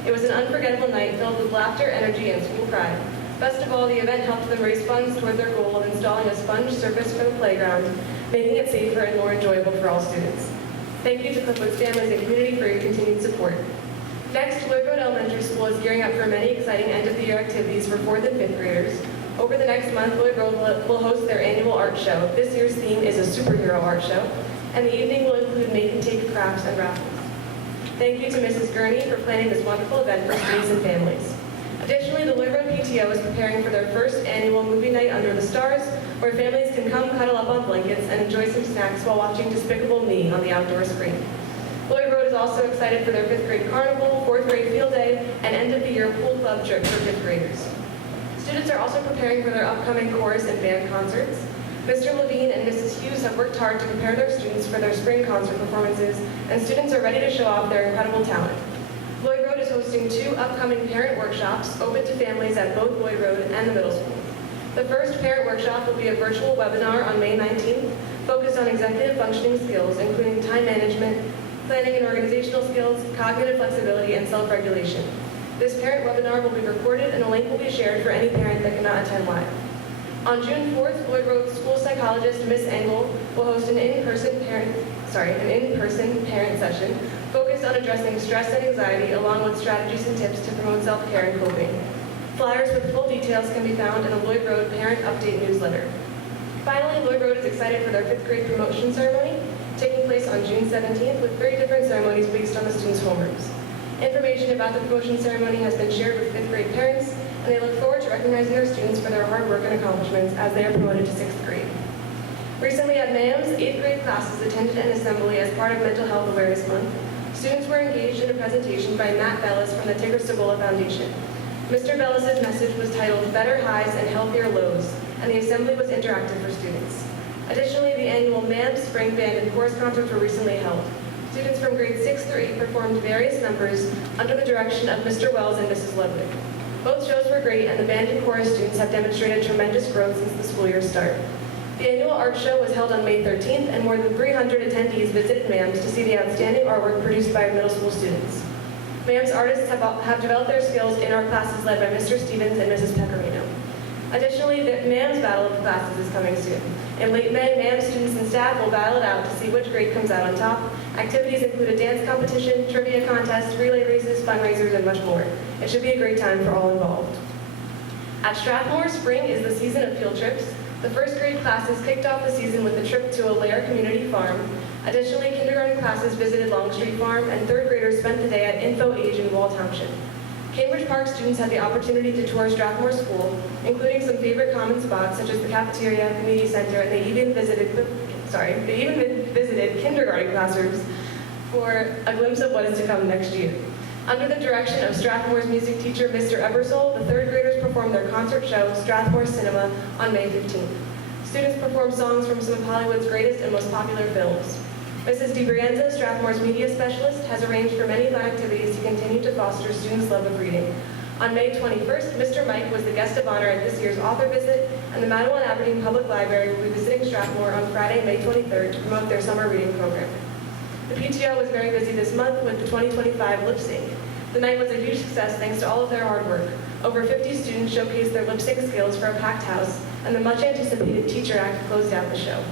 It was an unforgettable night filled with laughter, energy, and school pride. Best of all, the event helped them raise funds toward their goal of installing a sponge surface for the playground, making it safer and more enjoyable for all students. Thank you to Cliffwood's families and community for your continued support. Next, Lloyd Road Elementary School is gearing up for many exciting end-of-the-year activities for 4th and 5th graders. Over the next month, Lloyd Road will host their annual art show. This year's theme is a superhero art show, and the evening will include make-and-take crafts and raffles. Thank you to Mrs. Gurney for planning this wonderful event for students and families. Additionally, the Lloyd Road PTO is preparing for their first annual movie night under the stars, where families can come cuddle up on blankets and enjoy some snacks while watching Despicable Me on the outdoor screen. Lloyd Road is also excited for their 5th grade carnival, 4th grade field day, and end-of-the-year pool club trip for 5th graders. Students are also preparing for their upcoming chorus and band concerts. Mr. Levine and Mrs. Hughes have worked hard to prepare their students for their spring concert performances, and students are ready to show off their incredible talent. Lloyd Road is hosting 2 upcoming parent workshops open to families at both Lloyd Road and the middle school. The first parent workshop will be a virtual webinar on May 19th, focused on executive functioning skills, including time management, planning and organizational skills, cognitive flexibility, and self-regulation. This parent webinar will be recorded and a link will be shared for any parent that cannot attend live. On June 4th, Lloyd Road school psychologist Ms. Engel will host an in-person parent session focused on addressing stress and anxiety along with strategies and tips to promote self-care and coping. Flyers with full details can be found in a Lloyd Road Parent Update newsletter. Finally, Lloyd Road is excited for their 5th grade promotion ceremony, taking place on June 17th with 3 different ceremonies based on the students' homerooms. Information about the promotion ceremony has been shared with 5th grade parents, and they look forward to recognizing their students for their hard work and accomplishments as they are promoted to 6th grade. Recently at MAM's, 8th grade classes attended an assembly as part of Mental Health Awareness Month. Students were engaged in a presentation by Matt Bellis from the Tigger Cibola Foundation. Mr. Bellis' message was titled Better Highs and Healthier Lows, and the assembly was interactive for students. Additionally, the annual MAM's Spring Band and Chorus concerts were recently held. Students from grades 6 through 8 performed various numbers under the direction of Mr. Wells and Mrs. Ludwig. Both shows were great, and the band and chorus students have demonstrated tremendous growth since the school year start. The annual art show was held on May 13th, and more than 300 attendees visited MAM's to see the outstanding artwork produced by middle school students. MAM's artists have developed their skills in our classes led by Mr. Stevens and Mrs. Pecorino. Additionally, the MAM's Battle of the Classes is coming soon. In late May, MAM's students and staff will battle it out to see which grade comes out on top. Activities include a dance competition, trivia contest, relay races, fundraisers, and much more. It should be a great time for all involved. At Strathmore, spring is the season of field trips. The 1st grade classes kicked off the season with a trip to a Lair community farm. Additionally, kindergarten classes visited Longstreet Farm, and 3rd graders spent the day at Info Age in Wall Township. Cambridge Park students had the opportunity to tour Strathmore School, including some favorite common spots such as the cafeteria, community center, and they even visited kindergarten classrooms for a glimpse of what is to come next year. Under the direction of Strathmore's music teacher, Mr. Ebersole, the 3rd graders performed their concert show, Strathmore Cinema, on May 15th. Students performed songs from some of Hollywood's greatest and most popular films. Mrs. DiBrienza, Strathmore's media specialist, has arranged for many fun activities to continue to foster students' love of reading. On May 21st, Mr. Mike was the guest of honor at this year's author visit, and the Matawan Aberdeen Public Library will be visiting Strathmore on Friday, May 23rd to promote their summer reading program. The PTO was very busy this month with the 2025 lip sync. The night was a huge success thanks to all of their hard work. Over 50 students showcased their lip sync skills for a packed house, and the much anticipated Teacher Act closed out the show.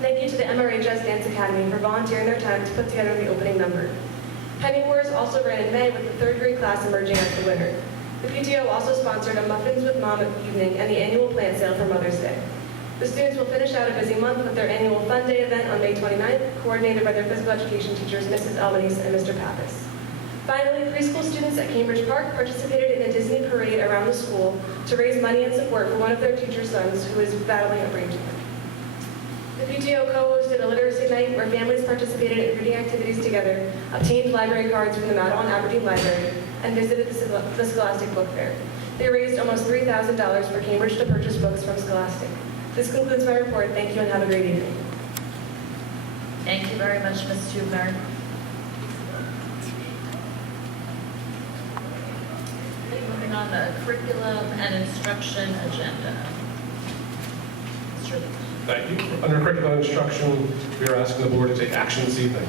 Thank you to the MRHS Dance Academy for volunteering their time to put together the opening number. Penny Wars also ran in May with the 3rd grade class emerging as the winner. The PTO also sponsored a Muffins with Mom evening and the annual plant sale for Mother's Day. The students will finish out a busy month with their annual Fun Day event on May 29th, coordinated by their physical education teachers, Mrs. Albanese and Mr. Pappas. Finally, preschool students at Cambridge Park participated in a Disney parade around the school to raise money and support for one of their teacher's sons who is battling a brain tumor. The PTO co-hosted a literacy night where families participated in reading activities together, obtained library cards from the Madeline Aberdeen Library, and visited the Scholastic Book Fair. They raised almost $3,000 for Cambridge to purchase books from Scholastic. This concludes my report. Thank you and have a great evening. Thank you very much, Ms. Tubner. Moving on to curriculum and instruction agenda. Mr. Lee. Thank you. Under curriculum and instruction, we are asking the board to take action this evening.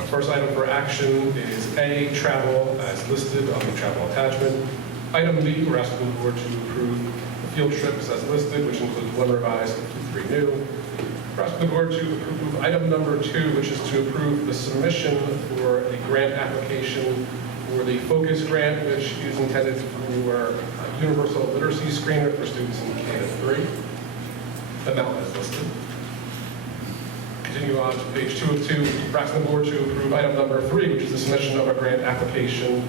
Our first item for action is A, travel as listed on the travel attachment. Item B, we're asking the board to approve the field trips as listed, which includes 1 revised and 3 new. We're asking the board to approve item number 2, which is to approve the submission for a grant application for the Focus Grant, which is intended for universal literacy screener for students in K-3. The amount is listed. Continue on to page 2 of 2. We're asking the board to approve item number 3, which is the submission of a grant application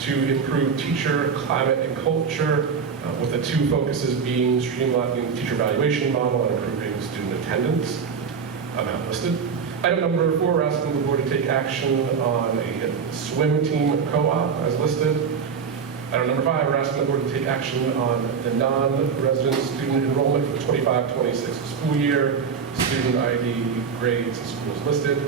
to improve teacher climate and culture, with the 2 focuses being streamlining the teacher evaluation model and improving student attendance. Amount listed. Item number 4, we're asking the board to take action on a swim team co-op as listed. Item number 5, we're asking the board to take action on the non-resident student enrollment for the 25-26 school year, student ID, grades, and schools listed.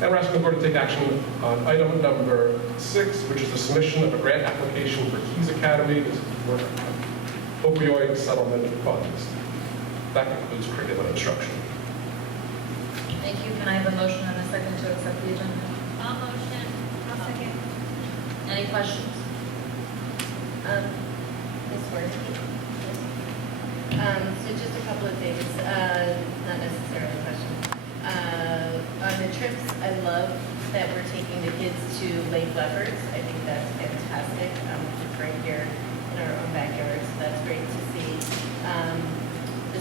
And we're asking the board to take action on item number 6, which is the submission of a grant application for Keys Academy. This is for opioid settlement funds. That concludes curriculum and instruction. Thank you. Can I have a motion and a second to accept the agenda? I'll motion. I'll second. Any questions? Ms. Worthy? So just a couple of things, not necessarily questions. On the trips, I love that we're taking the kids to Lake Leopards. I think that's fantastic. It's right here in our own backyard, so that's great to see. The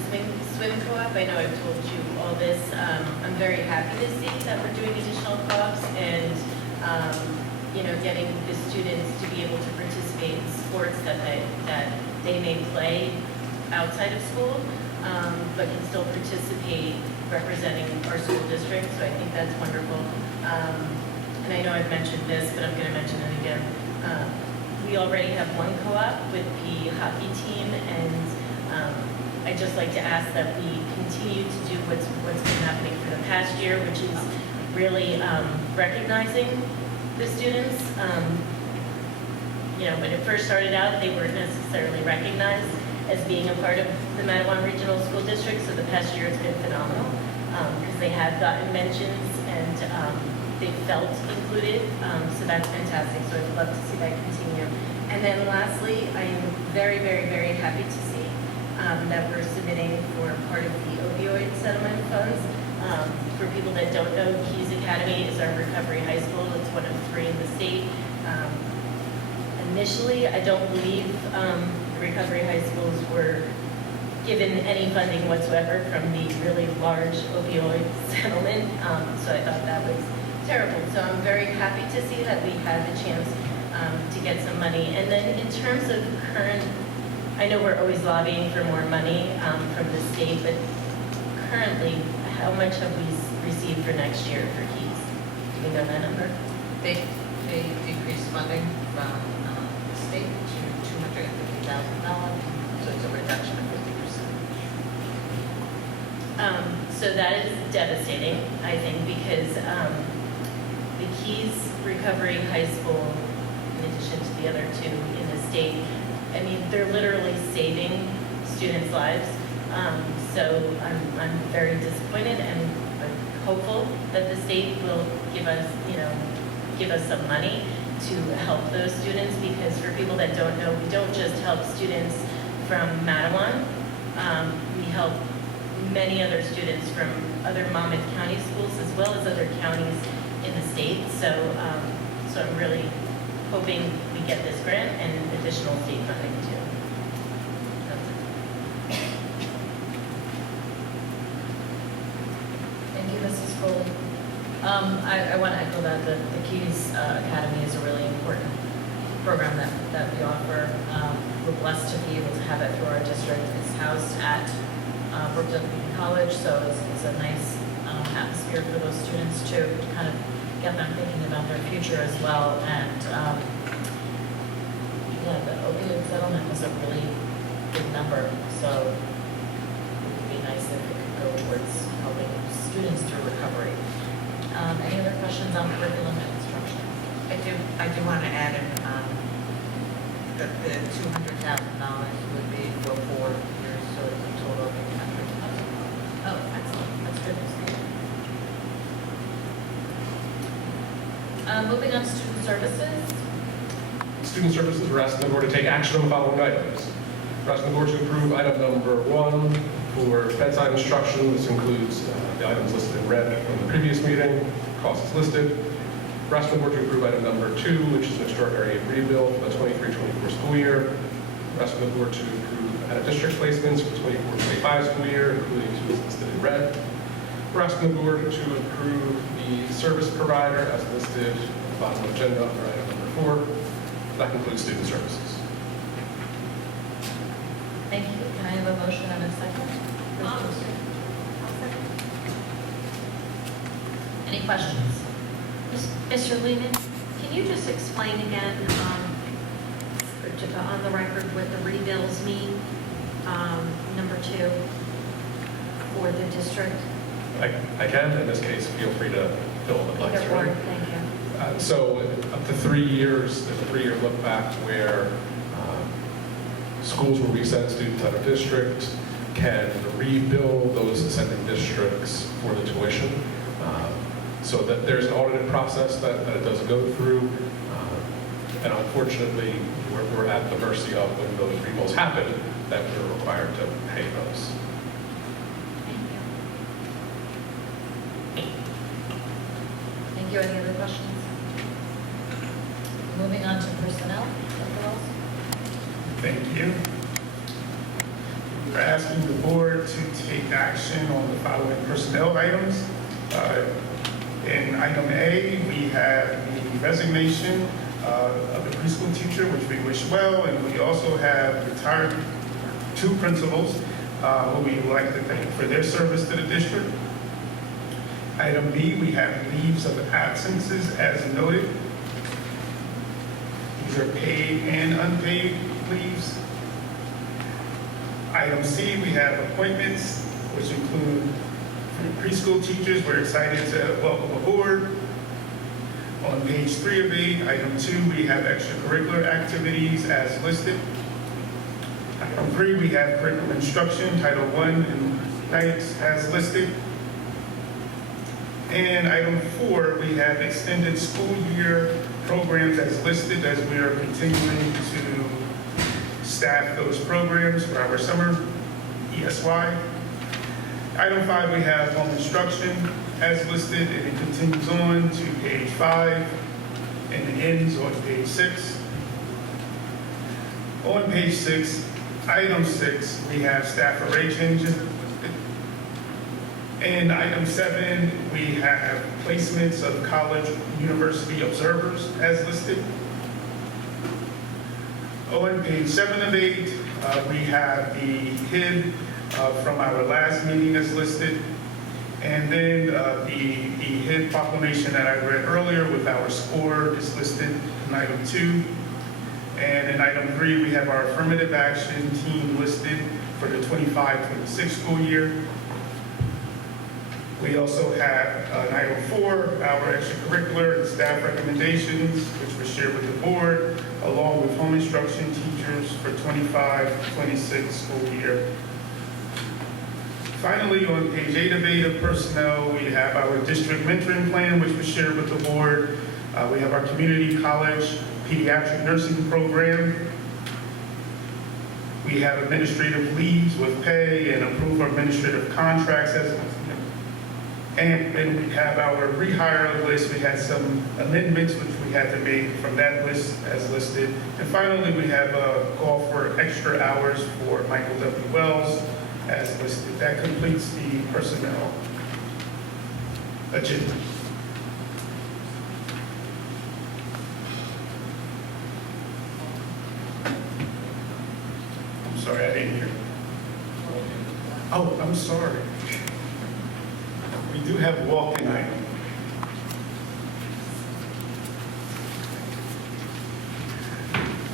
swim co-op, I know I've told you all this. I'm very happy to see that we're doing additional co-ops and getting the students to be able to participate in sports that they may play outside of school, but can still participate representing our school district, so I think that's wonderful. And I know I've mentioned this, but I'm going to mention it again. We already have one co-op with the hockey team, and I'd just like to ask that we continue to do what's been happening for the past year, which is really recognizing the students. When it first started out, they weren't necessarily recognized as being a part of the Matawan Regional School District, so the past year it's been phenomenal because they have gotten mentions and they felt included, so that's fantastic. So I'd love to see that continue. And then lastly, I am very, very, very happy to see that we're submitting for part of the opioid settlement funds. For people that don't know, Keys Academy is our recovery high school. It's one of 3 in the state. Initially, I don't believe the recovery high schools were given any funding whatsoever from the really large opioid settlement, so I thought that was terrible. So I'm very happy to see that we had the chance to get some money. And then in terms of current, I know we're always lobbying for more money from the state, but currently, how much have we received for next year for Keys? Do we know that number? They decreased funding from the state to $250,000, so it's a reduction of 50%. So that is devastating, I think, because the Keys Recovery High School, in addition to the other 2 in the state, I mean, they're literally saving students' lives. So I'm very disappointed and I'm hopeful that the state will give us some money to help those students, because for people that don't know, we don't just help students from Matawan. We help many other students from other Monmouth County schools as well as other counties in the state. So I'm really hoping we get this grant and additional state funding too. Thank you, Mrs. Foley. I want to echo that the Keys Academy is a really important program that we offer. We're blessed to be able to have it through our district. It's housed at Brookdale Community College, so it's a nice atmosphere for those students to kind of get them thinking about their future as well. And yeah, the opioid settlement was a really big number, so it would be nice if it could go towards helping students through recovery. Any other questions on curriculum and instruction? I do want to add in, that the $200,000 would be for 4 years, so it's a total of $800,000. Oh, excellent. That's good news. Moving on to student services. Student services, we're asking the board to take action on the following items. We're asking the board to approve item number 1 for bedside instruction. This includes the items listed in red from the previous meeting. Cost is listed. We're asking the board to approve item number 2, which is an extraordinary rebuild for the 23-24 school year. We're asking the board to approve out-of-district placements for the 24-25 school year, including 2 listed in red. We're asking the board to approve the service provider as listed at the bottom of the agenda for item number 4. That concludes student services. Thank you. Can I have a motion and a second? Any questions? Mr. Lehman, can you just explain again, on the record, what the rebills mean, number 2, for the district? I can. In this case, feel free to fill in the blanks. Either or, thank you. So up to 3 years, there's a 3-year look back where schools where we send students out of district can rebill those ascending districts for the tuition. So that there's an audited process that it does go through. And unfortunately, we're at the mercy of when those rebills happen, that we're required to pay those. Thank you. Any other questions? Moving on to personnel. Dr. Wells? Thank you. We're asking the board to take action on the following personnel items. In item A, we have the resignation of the preschool teacher, which we wish well, and we also have retired 2 principals who we would like to thank for their service to the district. Item B, we have leaves of absences as noted. These are paid and unpaid leaves. Item C, we have appointments, which include preschool teachers. We're excited to welcome aboard. On page 3 of 8, item 2, we have extracurricular activities as listed. Item 3, we have curriculum instruction, Title I and nights as listed. And item 4, we have extended school year programs as listed, as we are continuing to staff those programs for our summer ESY. Item 5, we have home instruction as listed, and it continues on to page 5 and ends on page 6. On page 6, item 6, we have staff array changes. And item 7, we have placements of college university observers as listed. On page 7 of 8, we have the HID from our last meeting as listed. And then the HID proclamation that I read earlier with our score is listed in item 2. And in item 3, we have our affirmative action team listed for the 25-26 school year. We also have in item 4, our extracurricular and staff recommendations, which were shared with the board, along with home instruction teachers for 25-26 school year. Finally, on page 8 of 8 of personnel, we have our district mentoring plan, which was shared with the board. We have our community college pediatric nursing program. We have administrative leaves with pay and approve our administrative contracts as And then we have our rehire list. We had some amendments which we had to make from that list as listed. And finally, we have a call for extra hours for Michael W. Wells as listed. That completes the personnel agenda. I'm sorry, I didn't hear. Oh, I'm sorry. We do have walk-in item.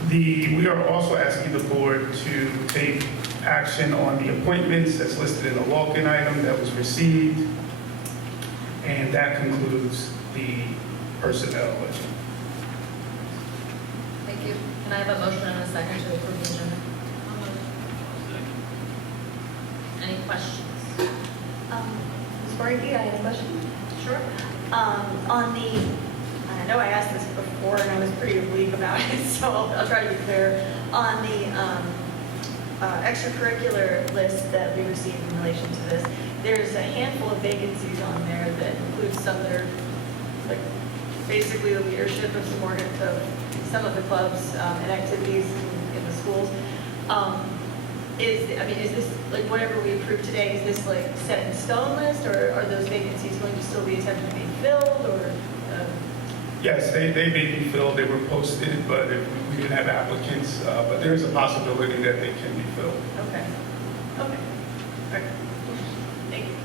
We are also asking the board to take action on the appointments that's listed in the walk-in item that was received. And that concludes the personnel agenda. Thank you. Can I have a motion and a second to approve the agenda? Any questions? Ms. Borghi, I have a question. Sure. On the, I know I asked this before and I was pretty oblique about it, so I'll try to be clear. On the extracurricular list that we received in relation to this, there's a handful of vacancies on there that include some that are like basically the leadership of some of the clubs and activities in the schools. Is this, like, whatever we approve today, is this like set in stone list, or are those vacancies going to still be attempted to be filled, or? Yes, they may be filled. They were posted, but if we didn't have applicants, but there's a possibility that they can be filled. Okay. Okay. Okay. Thank you.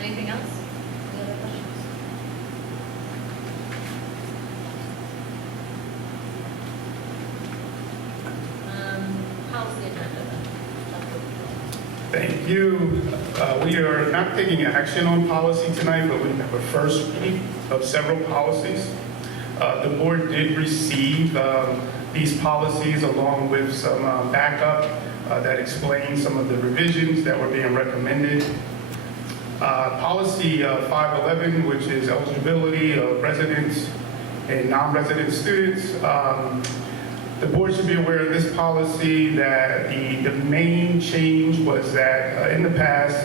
Anything else? Any other questions? Policy agenda then. Thank you. We are not taking action on policy tonight, but we have a first reading of several policies. The board did receive these policies along with some backup that explains some of the revisions that were being recommended. Policy 511, which is eligibility of residents and non-resident students. The board should be aware of this policy that the main change was that in the past,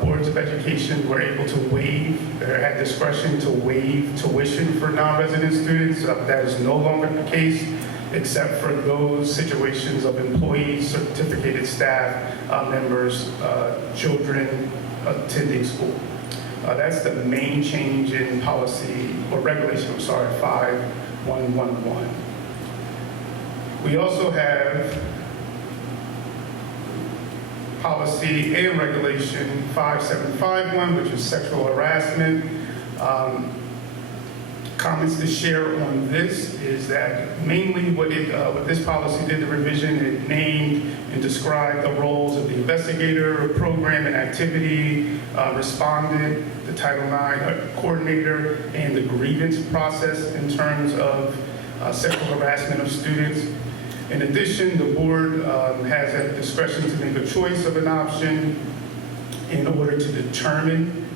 boards of education were able to waive, or had discretion to waive tuition for non-resident students. That is no longer the case, except for those situations of employees, certificated staff, members, children attending school. That's the main change in policy, or regulation, 5111. We also have policy and regulation 5751, which is sexual harassment. Comments to share on this is that mainly what this policy did, the revision, it named and described the roles of the investigator, program and activity, respondent, the Title IX coordinator, and the grievance process in terms of sexual harassment of students. In addition, the board has a discretion to make a choice of an option in order to determine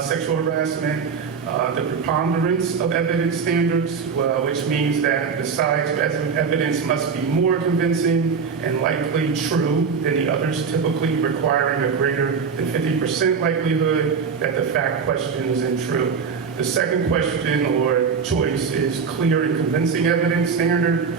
sexual harassment. The preponderance of evidence standards, which means that the sides of evidence must be more convincing and likely true than the others, typically requiring a greater than 50% likelihood that the fact question is untrue. The second question or choice is clear and convincing evidence standard,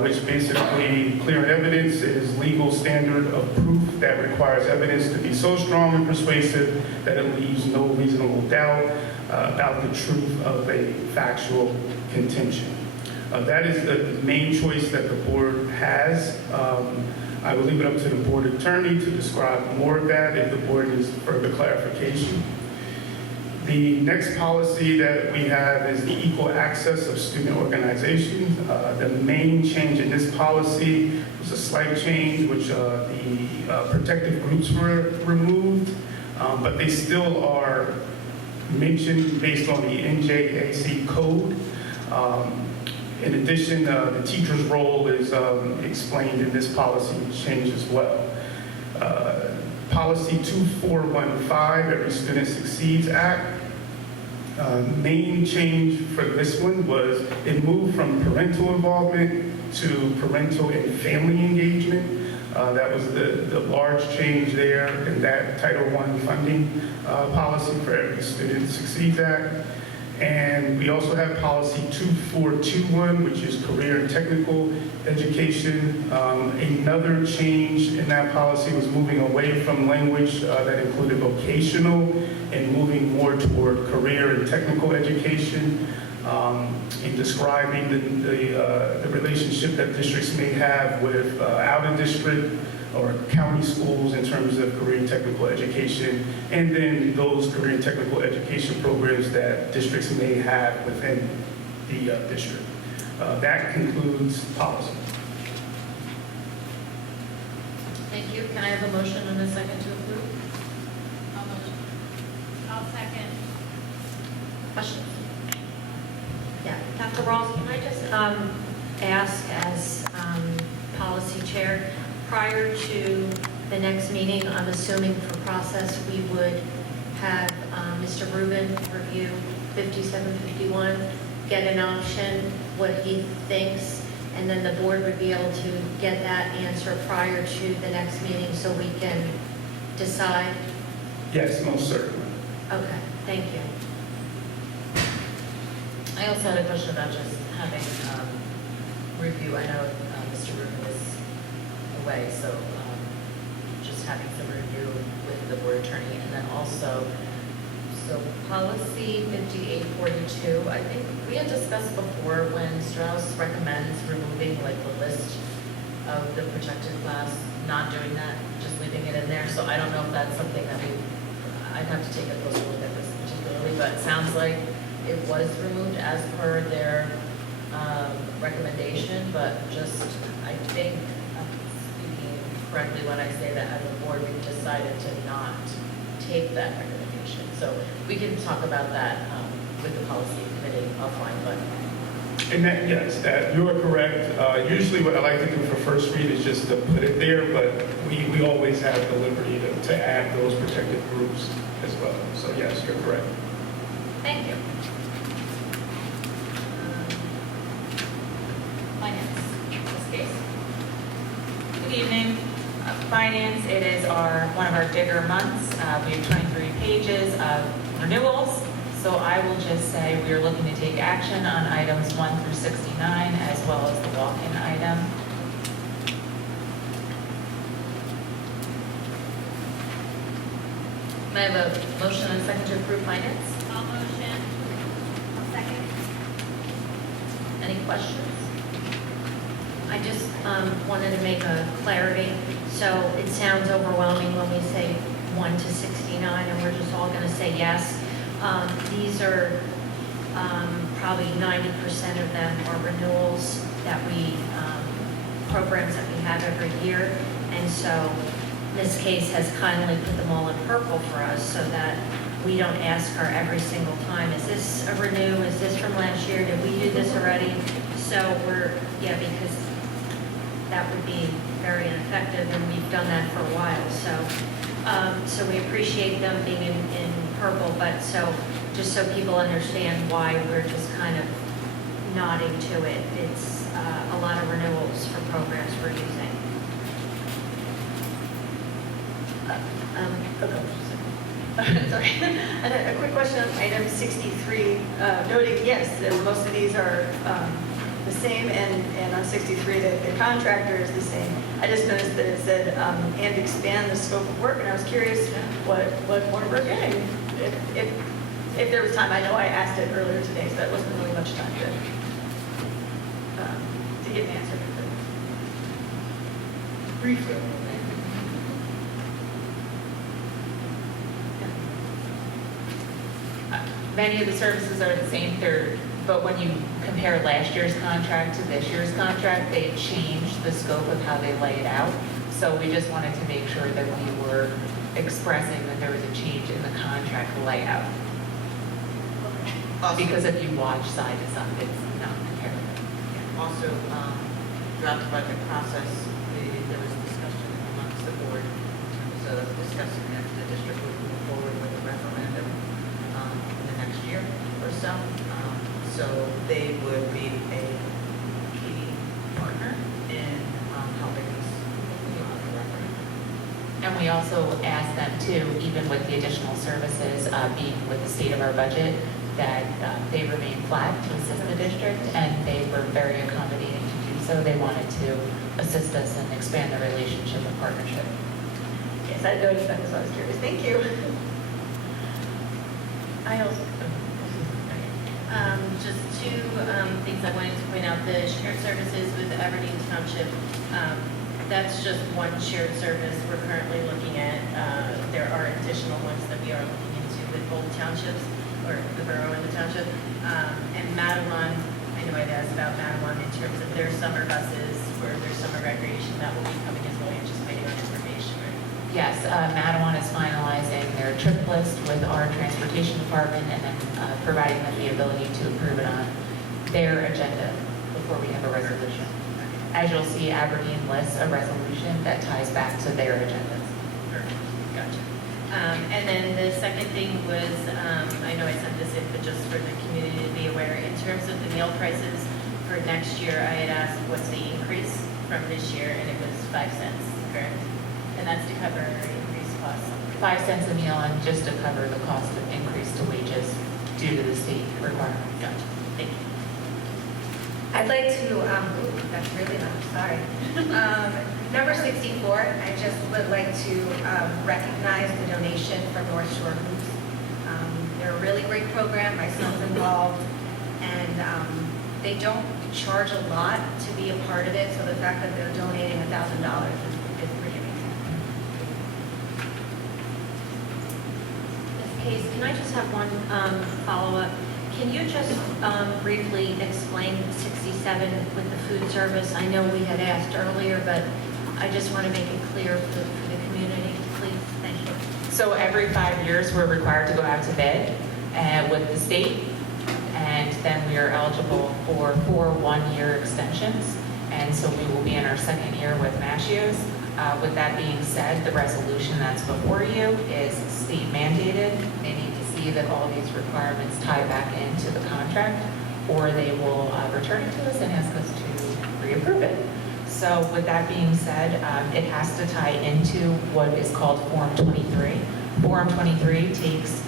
which basically clear evidence is legal standard of proof that requires evidence to be so strong and persuasive that it leaves no reasonable doubt about the truth of a factual contention. That is the main choice that the board has. I will leave it up to the board attorney to describe more of that if the board needs further clarification. The next policy that we have is the equal access of student organizations. The main change in this policy was a slight change, which the protective groups were removed, but they still are mentioned based on the NJAC code. In addition, the teacher's role is explained in this policy change as well. Policy 2415, Every Student Succeeds Act. Main change for this one was it moved from parental involvement to parental and family engagement. That was the large change there in that Title I funding policy for Every Student Succeeds Act. And we also have policy 2421, which is career and technical education. Another change in that policy was moving away from language that included vocational and moving more toward career and technical education, in describing the relationship that districts may have with out-of-district or county schools in terms of career and technical education, and then those career and technical education programs that districts may have within the district. That concludes policy. Thank you. Can I have a motion and a second to approve? I'll second. Questions? Yeah, Dr. Ross, can I just ask as policy chair, prior to the next meeting, I'm assuming for process, we would have Mr. Rubin review 5751, get an option, what he thinks, and then the board would be able to get that answer prior to the next meeting so we can decide? Yes, most certainly. Okay, thank you. I also had a question about just having review. I know Mr. Rubin is away, so just having some review with the board attorney. And then also, so policy 5842, I think we had discussed before when Strauss recommends removing like the list of the protected class, not doing that, just leaving it in there. So I don't know if that's something that I'd have to take a closer look at this particularly, but it sounds like it was removed as per their recommendation, but just, I think, I'm speaking correctly when I say that as a board, we've decided to not take that recommendation. So we can talk about that with the policy committee offline, but. And that, yes, that you are correct. Usually what I like to do for first read is just to put it there, but we always have the liberty to add those protected groups as well. So yes, you're correct. Thank you. Finance, Ms. Case. Good evening. Finance, it is one of our bigger months. We have 23 pages of renewals. So I will just say we are looking to take action on items 1 through 69 as well as the walk-in item. May I have a motion and a second to approve finance? I'll motion. I'll second. Any questions? I just wanted to make a clarity. So it sounds overwhelming when we say 1 to 69, and we're just all going to say yes. These are probably 90% of them are renewals that programs that we have every year. And so Ms. Case has kindly put them all in purple for us so that we don't ask her every single time, is this a renew? Is this from last year? Did we do this already? So because that would be very ineffective, and we've done that for a while. So we appreciate them being in purple, but just so people understand why we're just kind of nodding to it. It's a lot of renewals for programs we're using. Sorry. And a quick question on item 63, noting, yes, that most of these are the same, and on 63, the contractor is the same. I just noticed that it said, and expand the scope of work, and I was curious what more we're getting. If there was time, I know I asked it earlier today, so that wasn't really much time to get an answer. Briefly. Many of the services are the same, but when you compare last year's contract to this year's contract, they changed the scope of how they lay it out. So we just wanted to make sure that we were expressing that there was a change in the contract layout. Because if you watch side to side, it's not comparable. Also, throughout the budget process, there was discussion amongst the board in terms of discussing if the district would move forward with a referendum in the next year or so. So they would be a key partner in helping us And we also asked them too, even with the additional services being with the state of our budget, that they remain flat to assist the district, and they were very accommodating to do so. They wanted to assist us and expand the relationship and partnership. Yes, I noticed that, so I was curious. Thank you. I also, just two things I wanted to point out. The shared services with Aberdeen Township, that's just one shared service we're currently looking at. There are additional ones that we are looking into with both townships, or the borough and the township. And Matawan, I know I've asked about Matawan in terms of their summer buses or their summer recreation, that will be coming as well. You're just waiting on information, right? Yes, Matawan is finalizing their trip list with our transportation department and then providing them the ability to approve it on their agenda before we have a resolution. As you'll see, Aberdeen lists a resolution that ties back to their agendas. Perfect, gotcha. And then the second thing was, I know I sent this in, but just for the community to be aware, in terms of the meal prices for next year, I had asked what's the increase from this year, and it was 5 cents, correct? And that's to cover increased costs. 5 cents a meal and just to cover the cost of increase to wages due to the state requirement. Gotcha, thank you. I'd like to, that's really loud, sorry. Number 64, I just would like to recognize the donation from North Shore Hoops. They're a really great program, my son's involved, and they don't charge a lot to be a part of it, so the fact that they're donating $1,000 is pretty amazing. Ms. Case, can I just have one follow-up? Can you just briefly explain 67 with the food service? I know we had asked earlier, but I just want to make it clear for the community, please. Thank you. So every 5 years, we're required to go out to bid with the state, and then we are eligible for 4 one-year extensions. And so we will be in our second year with Mascios. With that being said, the resolution that's before you is state mandated. They need to see that all these requirements tie back into the contract, or they will return it to us and ask us to reapprove it. So with that being said, it has to tie into what is called Form 23. Form 23 takes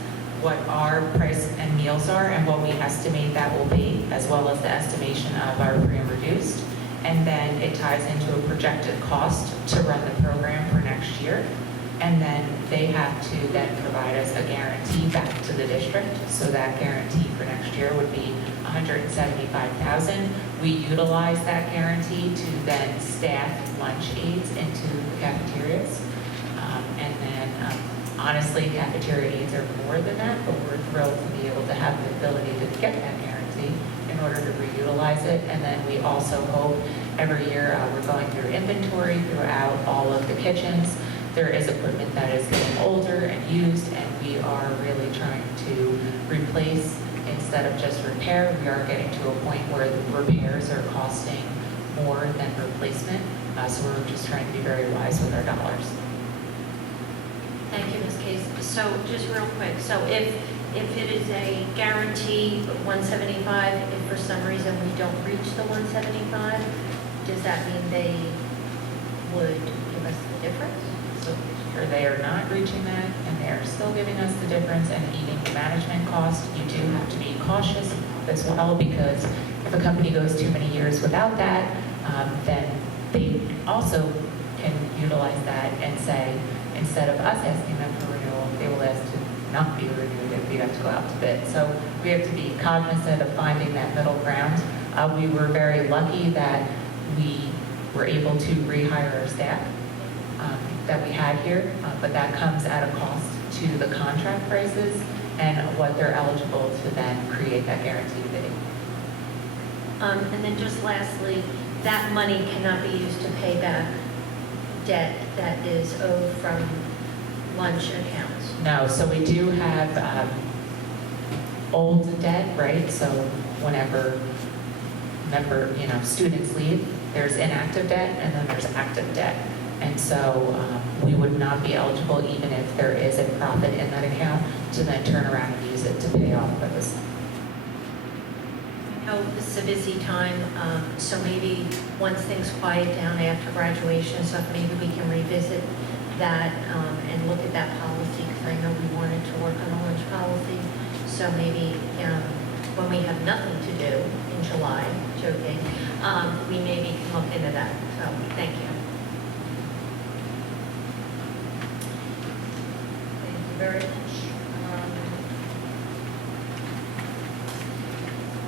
what our price and meals are and what we estimate that will be, as well as the estimation of our free and reduced. And then it ties into a projected cost to run the program for next year. And then they have to then provide us a guarantee back to the district. So that guarantee for next year would be $175,000. We utilize that guarantee to then staff lunch aids into the cafeterias. And then honestly, cafeteria aids are more than that, but we're thrilled to be able to have the ability to get that guarantee in order to reutilize it. And then we also hope every year we're going through inventory throughout all of the kitchens. There is equipment that is getting older and used, and we are really trying to replace instead of just repair. We are getting to a point where the repairs are costing more than replacement. So we're just trying to be very wise with our dollars. Thank you, Ms. Case. So just real quick, so if it is a guarantee of 175, if for some reason we don't reach the 175, does that mean they would give us the difference? So or they are not reaching that, and they are still giving us the difference and eating the management cost. You do have to be cautious as well, because if a company goes too many years without that, then they also can utilize that and say, instead of us asking them for renewal, they will ask to not be renewed if we have to go out to bid. So we have to be cognizant of finding that middle ground. We were very lucky that we were able to rehire our staff that we had here, but that comes at a cost to the contract prices and what they're eligible to then create that guaranteed bid. And then just lastly, that money cannot be used to pay back debt that is owed from lunch accounts. No, so we do have old debt, right? So whenever students leave, there's inactive debt and then there's active debt. And so we would not be eligible, even if there is a profit in that account, to then turn around and use it to pay off those. I know this is a busy time, so maybe once things quiet down after graduation and stuff, maybe we can revisit that and look at that policy, because I know we wanted to work on a lunch policy. So maybe when we have nothing to do in July, joking, we maybe can look into that. So thank you. Thank you very much.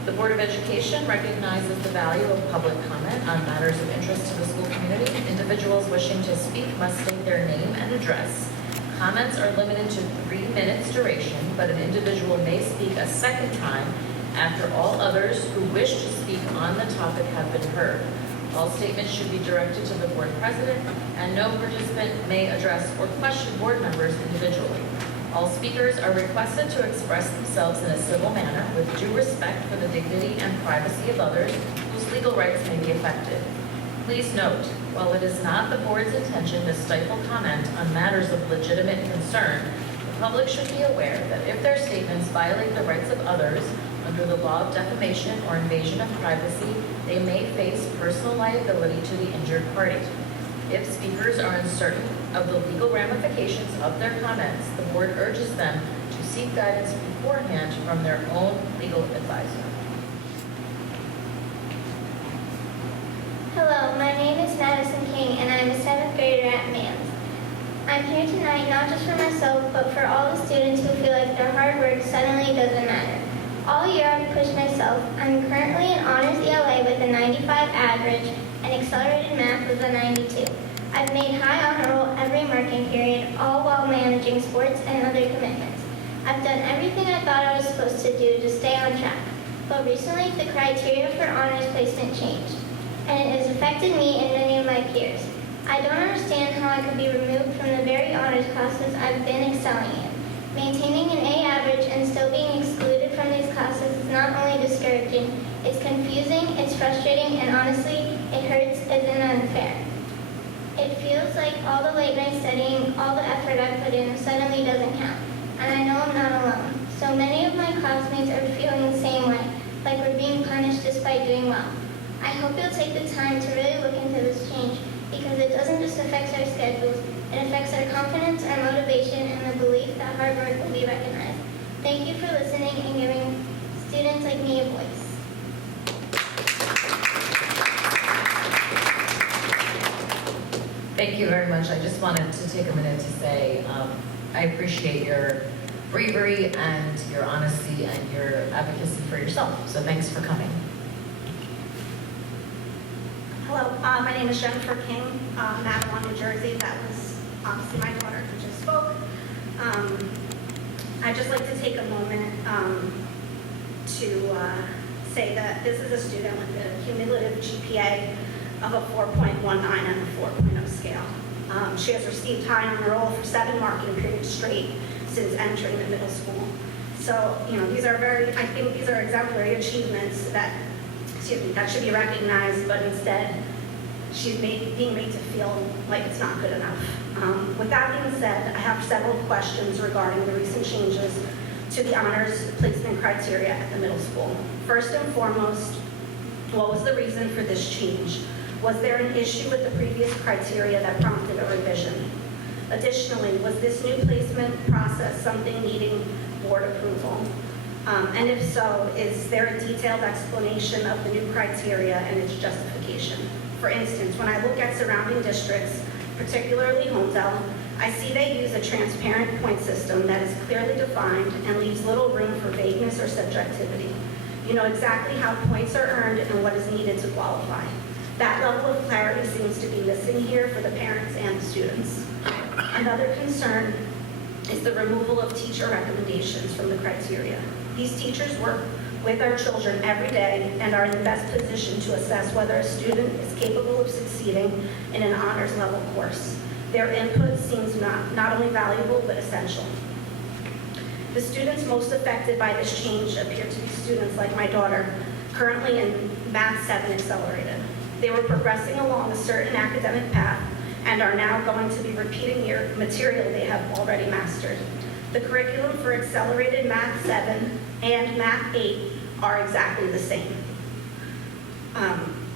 The Board of Education recognizes the value of public comment on matters of interest to the school community. Individuals wishing to speak must state their name and address. Comments are limited to 3 minutes duration, but an individual may speak a second time after all others who wish to speak on the topic have been heard. All statements should be directed to the board president, and no participant may address or question board members individually. All speakers are requested to express themselves in a civil manner with due respect for the dignity and privacy of others whose legal rights may be affected. Please note, while it is not the board's intention to stifle comment on matters of legitimate concern, the public should be aware that if their statements violate the rights of others under the law of defamation or invasion of privacy, they may face personal liability to the injured party. If speakers are uncertain of the legal ramifications of their comments, the board urges them to seek guidance beforehand from their own legal advisor. Hello, my name is Madison King, and I'm a 7th grader at Mans. I'm here tonight not just for myself, but for all the students who feel like their hard work suddenly doesn't matter. All year I've pushed myself. I'm currently in Honors ELA with a 95 average and Accelerated Math with a 92. I've made high honor roll every marking period, all while managing sports and other commitments. I've done everything I thought I was supposed to do to stay on track. But recently, the criteria for honors placement changed, and it has affected me and many of my peers. I don't understand how I could be removed from the very honors classes I've been excelling in. Maintaining an A average and still being excluded from these classes is not only discouraging, it's confusing, it's frustrating, and honestly, it hurts and unfair. It feels like all the late night studying, all the effort I put in suddenly doesn't count. And I know I'm not alone. So many of my classmates are feeling the same way, like we're being punished despite doing well. I hope you'll take the time to really look into this change, because it doesn't just affect our schedules, it affects our confidence, our motivation, and the belief that hard work will be recognized. Thank you for listening and giving students like me a voice. Thank you very much. I just wanted to take a minute to say I appreciate your bravery and your honesty and your advocacy for yourself. So thanks for coming. Hello, my name is Jennifer King, Mattawan, New Jersey. That was obviously my daughter who just spoke. I'd just like to take a moment to say that this is a student with a cumulative GPA of a 4.19 on the 4.0 scale. She has received high honor roll for 7 marking periods straight since entering the middle school. So, these are I think these are exemplary achievements that should be recognized, but instead she's being made to feel like it's not good enough. With that being said, I have several questions regarding the recent changes to the honors placement criteria at the middle school. First and foremost, what was the reason for this change? Was there an issue with the previous criteria that prompted a revision? Additionally, was this new placement process something needing board approval? And if so, is there a detailed explanation of the new criteria and its justification? For instance, when I look at surrounding districts, particularly Homedale, I see they use a transparent point system that is clearly defined and leaves little room for vagueness or subjectivity. You know exactly how points are earned and what is needed to qualify. That level of clarity seems to be missing here for the parents and the students. Another concern is the removal of teacher recommendations from the criteria. These teachers work with our children every day and are in the best position to assess whether a student is capable of succeeding in an honors level course. Their input seems not only valuable, but essential. The students most affected by this change appear to be students like my daughter, currently in Math 7 Accelerated. They were progressing along a certain academic path and are now going to be repeating year material they have already mastered. The curriculum for Accelerated Math 7 and Math 8 are exactly the same.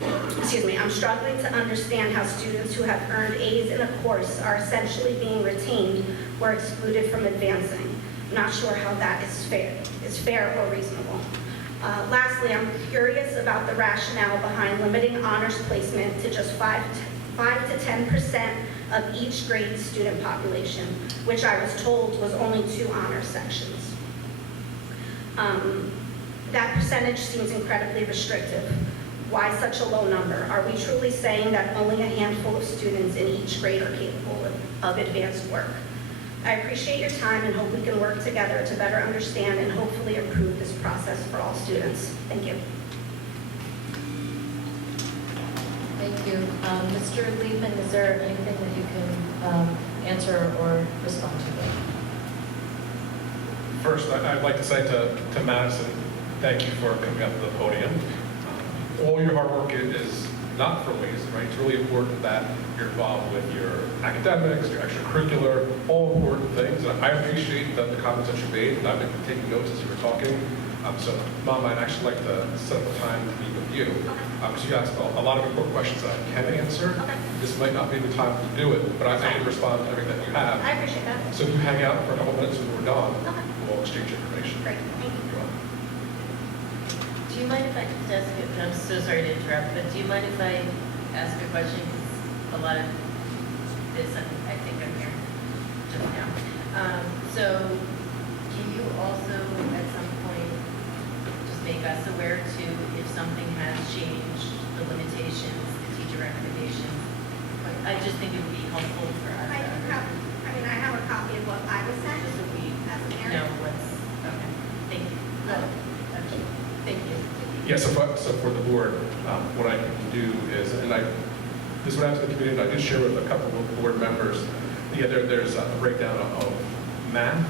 I'm struggling to understand how students who have earned A's in a course are essentially being retained or excluded from advancing. I'm not sure how that is fair or reasonable. Lastly, I'm curious about the rationale behind limiting honors placement to just 5 to 10% of each grade student population, which I was told was only 2 honor sections. That percentage seems incredibly restrictive. Why such a low number? Are we truly saying that only a handful of students in each grade are capable of advanced work? I appreciate your time and hope we can work together to better understand and hopefully improve this process for all students. Thank you. Thank you. Mr. Liebman, is there anything that you can answer or respond to? First, I'd like to say to Madison, thank you for coming up to the podium. All your hard work is not for waste, right? It's really important that you're involved with your academics, your extracurricular, all important things. And I appreciate the comments that you made, and I've been taking notes as you were talking. So, Mom, I'd actually like to set up a time to meet with you. Because you asked a lot of important questions that I can answer. This might not be the time to do it, but I can respond to everything that you have. I appreciate that. So if you hang out for a couple minutes when we're done, we'll exchange information. Great, thank you. You're welcome. Do you mind if I just ask you, I'm so sorry to interrupt, but do you mind if I ask a question? Because a lot of this, I think I'm here just now. So can you also at some point just make us aware too if something has changed, the limitations, the teacher recommendations? I just think it would be helpful for us. I have a copy of what I was sent Just so we as a parent. know what's, okay, thank you. Okay. Thank you. Yeah, so for the board, what I can do is, and this went out to the community, and I did share with a couple of board members, there's a breakdown of math,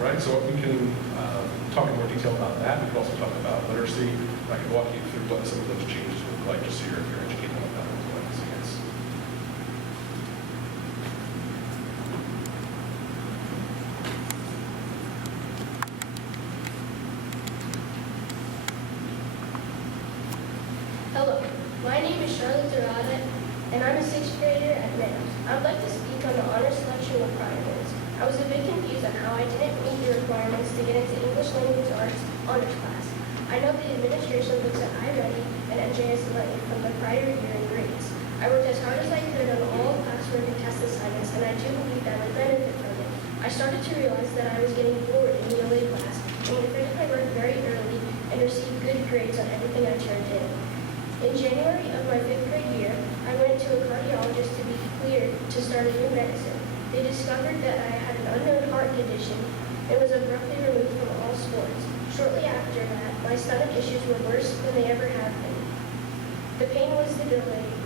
right? So we can talk in more detail about that. We can also talk about literacy. I can walk you through what some of those changes look like, just so you're educated on that as well. Yes. Hello, my name is Charlotte Dorada, and I'm a 6th grader at MARSD. I would like to speak on the honor selection requirements. I was a bit confused on how I didn't meet the requirements to get into English Language Arts honors class. I know the administration looks at iReady and NJS 11 from the prior year in grades. I worked as hard as I could on all classwork and test assignments, and I do believe I would benefit from it. I started to realize that I was getting bored in the OA class, and would finish my work very early and receive good grades on everything I turned in. In January of my 5th grade year, I went to a cardiologist to be cleared to start a new medicine. They discovered that I had an unknown heart condition and was abruptly removed from all sports. Shortly after that, my stomach issues were worse than they ever have been. The pain was debilitating,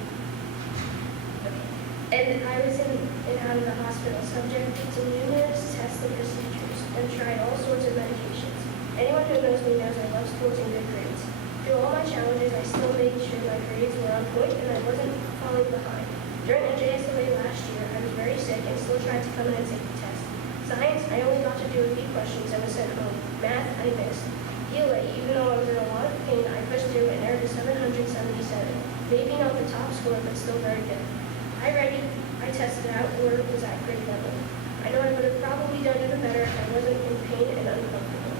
and I was in and out of the hospital, subjected to numerous tests and procedures, and tried all sorts of medications. Anyone who knows me knows I love sports and good grades. Through all my challenges, I still made sure my grades were on point and I wasn't falling behind. During NJSLA last year, I was very sick and still tried to come in and take the test. Science, I only got to do a few questions and was sent home. Math, I missed. ELA, even though I was in a lot of pain, I pushed through and earned a 777. Maybe not the top score, but still very good. I tested out or was at grade level. I know I would have probably done even better if I wasn't in pain and uncomfortable.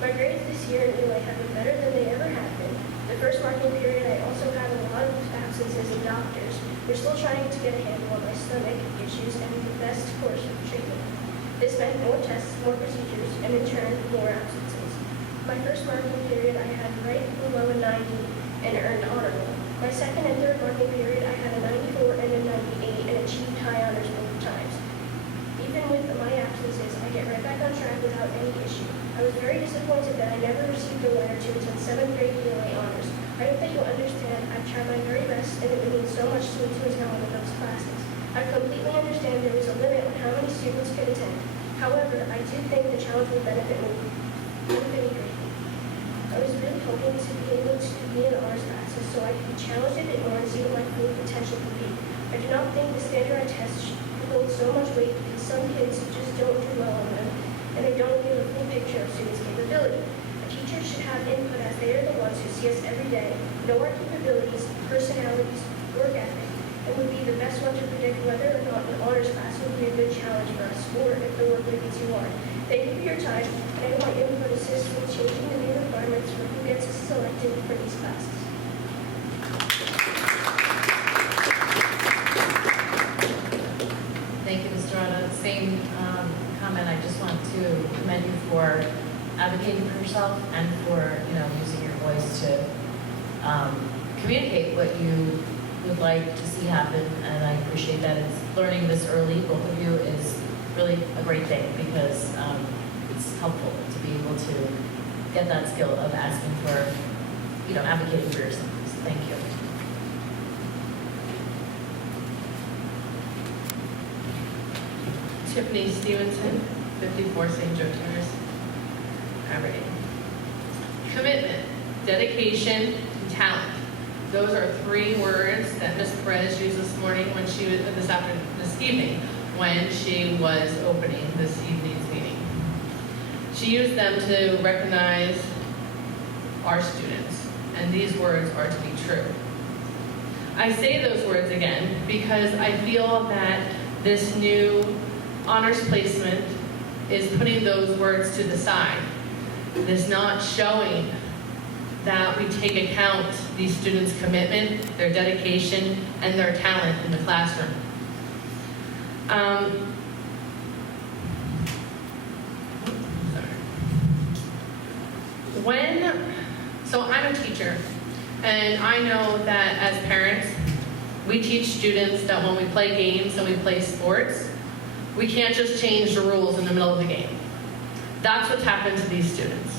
My grades this year in ELA have been better than they ever have been. The first marking period, I also had a lot of absences and doctors. We're still trying to get a handle on my stomach issues and the best course of treatment. This meant more tests, more procedures, and in turn, more absences. My first marking period, I had right below a 90 and earned honor roll. My second and third marking period, I had a 94 and a 98 and achieved high honors both times. Even with my absences, I get right back on track without any issue. I was very disappointed that I never received a letter to attend 7th grade ELA honors. I hope that you'll understand I've tried my very best and it would mean so much to me to attend one of those classes. I completely understand there is a limit on how many students could attend. However, I do think the challenge will benefit me greatly. I was really hoping to be able to be in honors classes so I could be challenged a bit more and see what my full potential could be. I do not think the standardized tests should hold so much weight because some kids just don't do well on them and they don't give a full picture of students' capability. A teacher should have input as they are the ones who see us every day, know our capabilities, personalities, work ethic, and would be the best one to predict whether or not an honors class would be a good challenge for us, or if the work would be too hard. Thank you for your time, and I want input assist with changing the new requirements for who gets selected for these classes. Thank you, Mr. Rada. Same comment. I just want to commend you for advocating for yourself and for using your voice to communicate what you would like to see happen. And I appreciate that. It's learning this early, both of you, is really a great thing because it's helpful to be able to get that skill of asking for, advocating for yourself. So thank you. Tiffany Stevenson, 54 St. Joe Terrace, Aberdeen. Commitment, dedication, and talent. Those are 3 words that Ms. Perez used this morning when she was this evening when she was opening this evening's meeting. She used them to recognize our students, and these words are to be true. I say those words again because I feel that this new honors placement is putting those words to the side. It is not showing that we take account these students' commitment, their dedication, and their talent in the classroom. So I'm a teacher, and I know that as parents, we teach students that when we play games and we play sports, we can't just change the rules in the middle of the game. That's what's happened to these students.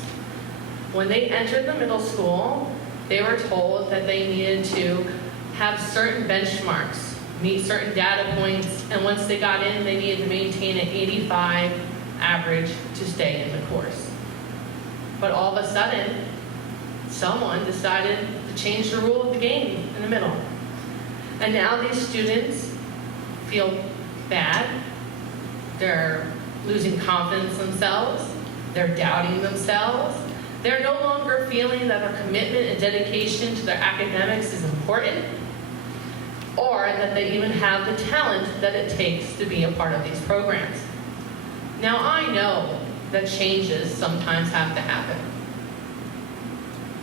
When they entered the middle school, they were told that they needed to have certain benchmarks, meet certain data points, and once they got in, they needed to maintain an 85 average to stay in the course. But all of a sudden, someone decided to change the rule of the game in the middle. And now these students feel bad. They're losing confidence in themselves. They're doubting themselves. They're no longer feeling that their commitment and dedication to their academics is important, or that they even have the talent that it takes to be a part of these programs. Now, I know that changes sometimes have to happen,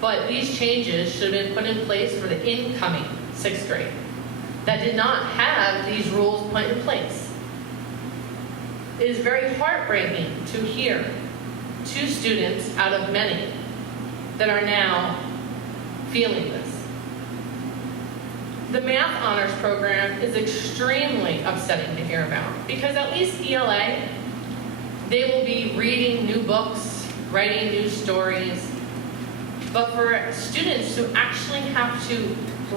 but these changes should have been put in place for the incoming 6th grade that did not have these rules put in place. It is very heartbreaking to hear 2 students out of many that are now feeling this. The math honors program is extremely upsetting to hear about because at least ELA, they will be reading new books, writing new stories. But for students who actually have to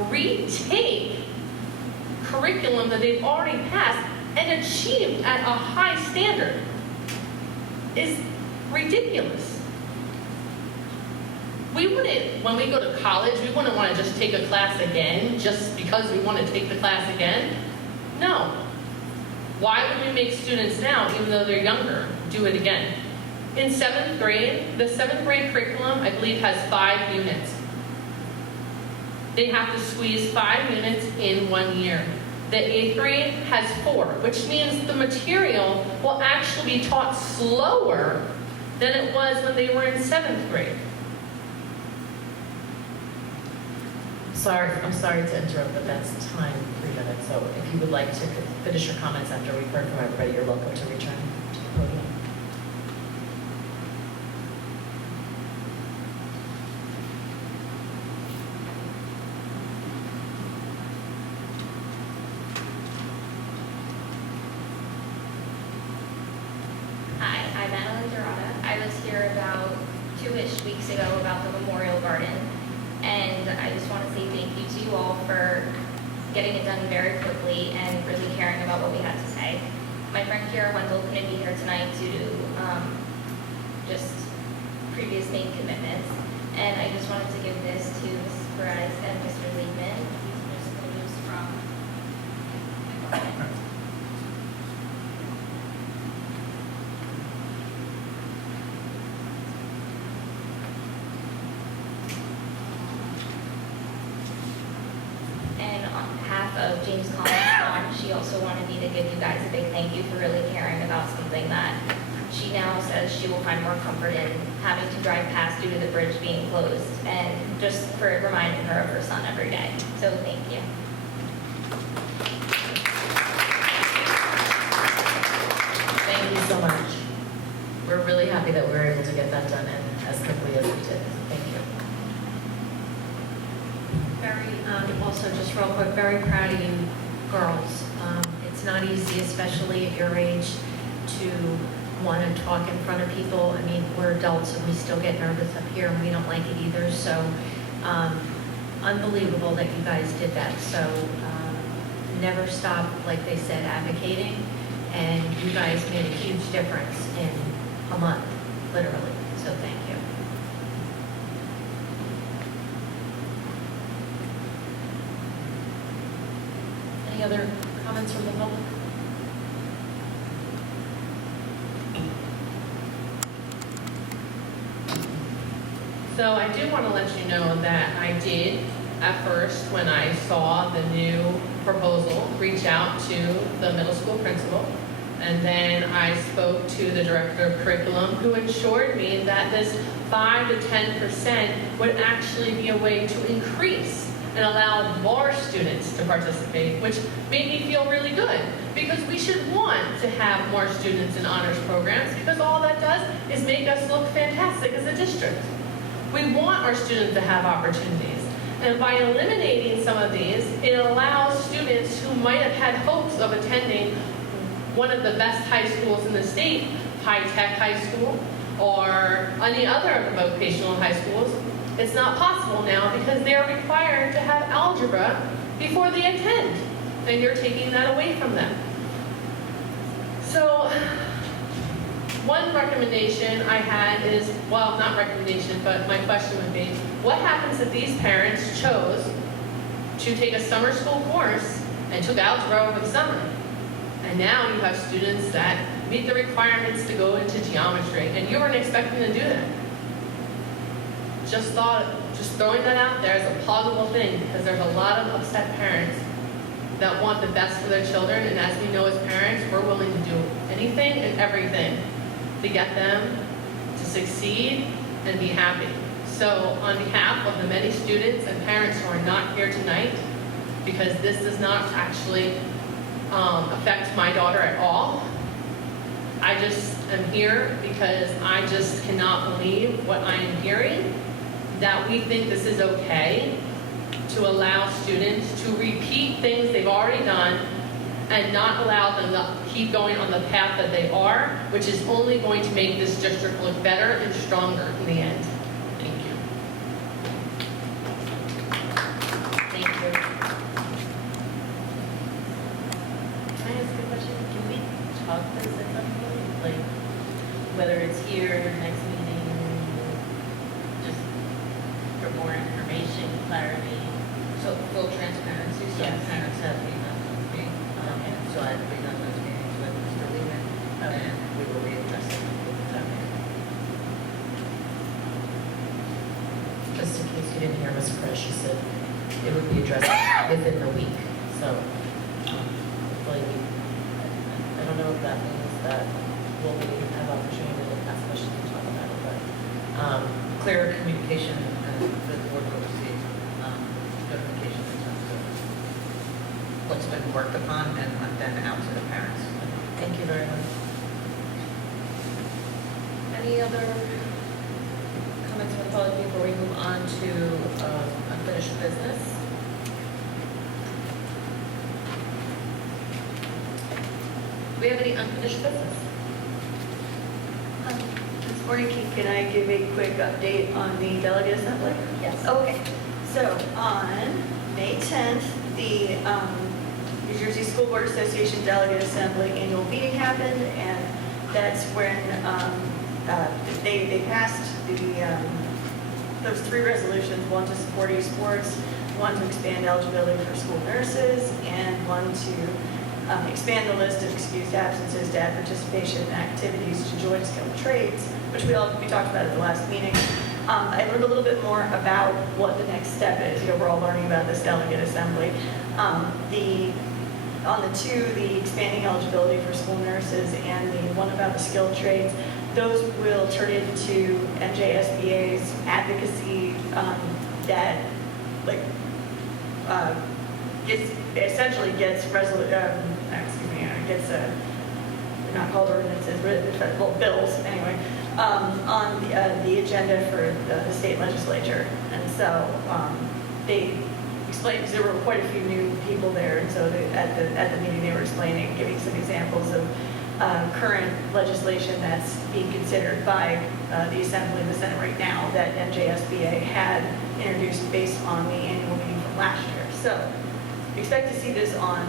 retake curriculum that they've already passed and achieved at a high standard is ridiculous. We wouldn't, when we go to college, we wouldn't want to just take a class again just because we want to take the class again. No. Why would we make students now, even though they're younger, do it again? In 7th grade, the 7th grade curriculum, I believe, has 5 units. They have to squeeze 5 units in 1 year. The 8th grade has 4, which means the material will actually be taught slower than it was when they were in 7th grade. I'm sorry to interrupt, but that's time 3 minutes. So if you would like to finish your comments after we've heard from everybody, you're welcome to return to the podium. Hi, I'm Madeline Dorada. I was here about 2-ish weeks ago about the Memorial Garden, and I just want to say thank you to you all for getting it done very quickly and really caring about what we had to say. My friend Kira Wendell couldn't be here tonight due to just previous made commitments, and I just wanted to give this to Mrs. Perez and Mr. Liebman. These are just photos from of James Collins' mom, she also wanted me to give you guys a big thank you for really caring about something that she now says she will find more comfort in having to drive past due to the bridge being closed, and just for reminding her of her son every day. So thank you. Thank you so much. We're really happy that we were able to get that done in as quickly as we did. Thank you. Also, just real quick, very proud of you girls. It's not easy, especially at your age, to want to talk in front of people. I mean, we're adults and we still get nervous up here and we don't like it either. So unbelievable that you guys did that. So never stop, like they said, advocating. And you guys made a huge difference in a month, literally. So thank you. Any other comments from the public? So I do want to let you know that I did, at first, when I saw the new proposal, reach out to the middle school principal. And then I spoke to the director of curriculum, who assured me that this 5 to 10% would actually be a way to increase and allow more students to participate, which made me feel really good, because we should want to have more students in honors programs, because all that does is make us look fantastic as a district. We want our students to have opportunities. And by eliminating some of these, it allows students who might have had hopes of attending one of the best high schools in the state, high-tech high school, or any other of the vocational high schools. It's not possible now because they're required to have algebra before they attend, and you're taking that away from them. So one recommendation I had is, well, not recommendation, but my question would be, what happens if these parents chose to take a summer school course and took algebra over the summer? And now you have students that meet the requirements to go into geometry, and you weren't expecting to do that. Just throwing that out there as a plausible thing, because there's a lot of upset parents that want the best for their children, and as we know as parents, we're willing to do anything and everything to get them to succeed and be happy. So on behalf of the many students and parents who are not here tonight, because this does not actually affect my daughter at all, I just am here because I just cannot believe what I am hearing, that we think this is okay to allow students to repeat things they've already done and not allow them to keep going on the path that they are, which is only going to make this district look better and stronger in the end. Thank you. Thank you. Can I ask a question? Can we talk this at some point? Like, whether it's here, next meeting, just for more information, clarity? So full transparency, so Yes. parents have emailed me. So I bring up those meetings with Mr. Lehman, and we will be addressing them. Just in case you didn't hear Ms. Perez, she said it would be addressed within the week. So hopefully I don't know if that means that we'll have opportunity to ask questions and talk about it, but Clearer communication and the board will receive notification in terms of what's been worked upon and then out to the parents. thank you very much. Any other comments from the public before we move on to unfinished business? Do we have any unfinished business? Ms. Bornicki, can I give a quick update on the delegate assembly? Yes. Okay, so on May 10th, the New Jersey School Board Association Delegate Assembly annual meeting happened, and that's when they passed those 3 resolutions, one to support esports, one to expand eligibility for school nurses, and one to expand the list of excused absences to add participation in activities to join skilled trades, which we talked about at the last meeting. I learned a little bit more about what the next step is, the overall learning about this delegate assembly. On the two, the expanding eligibility for school nurses and the one about the skilled trades, those will turn into NJSBA's advocacy that gets not called ordinances, but bills anyway, on the agenda for the state legislature. And so they explained, because there were quite a few new people there, and so at the meeting they were explaining, giving some examples of current legislation that's being considered by the Assembly and the Senate right now that NJSBA had introduced based on the annual meeting from last year. So expect to see this on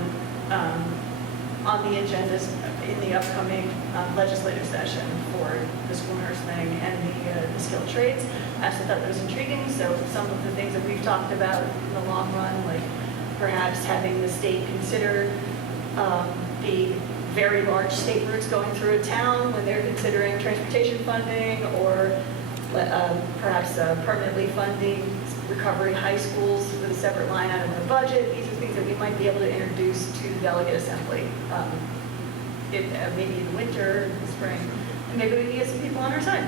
the agendas in the upcoming legislative session for the school nurse thing and the skilled trades. I also thought that was intriguing. So some of the things that we've talked about in the long run, like perhaps having the state consider the very large state routes going through a town when they're considering transportation funding, or perhaps permanently funding recovery high schools with a separate line item in the budget. These are things that we might be able to introduce to the delegate assembly, maybe in the winter, in the spring, and maybe we can get some people on our side.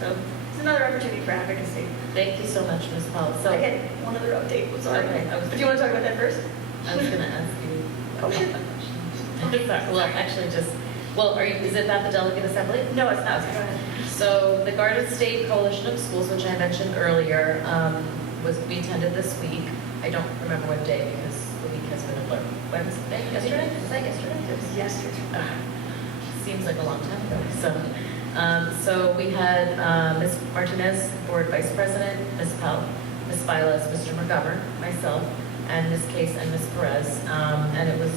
So it's another opportunity for advocacy. Thank you so much, Ms. Paul. So, okay, one other update. I'm sorry. Okay, Do you want to talk about that first? I was going to ask you. Oh, sure. Well, actually, is it not the delegate assembly? No, it's not. Go ahead. So the Garden State Coalition of Schools, which I mentioned earlier, we attended this week. I don't remember what day because the week has been a blur. Wednesday? Yesterday? Was that yesterday? It was yesterday. Seems like a long time ago. So we had Ms. Martinez, Board Vice President, Ms. Filas, Mr. McGovern, myself, and Ms. Case and Ms. Perez. And it was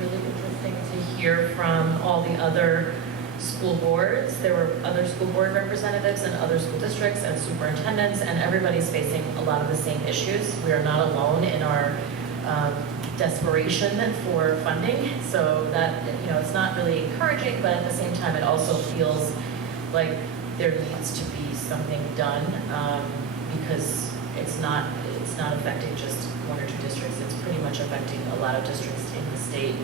really interesting to hear from all the other school boards. There were other school board representatives and other school districts and superintendents, and everybody's facing a lot of the same issues. We are not alone in our desperation for funding. So that, it's not really encouraging, but at the same time, it also feels like there needs to be something done because it's not affecting just one or two districts. It's pretty much affecting a lot of districts in the state.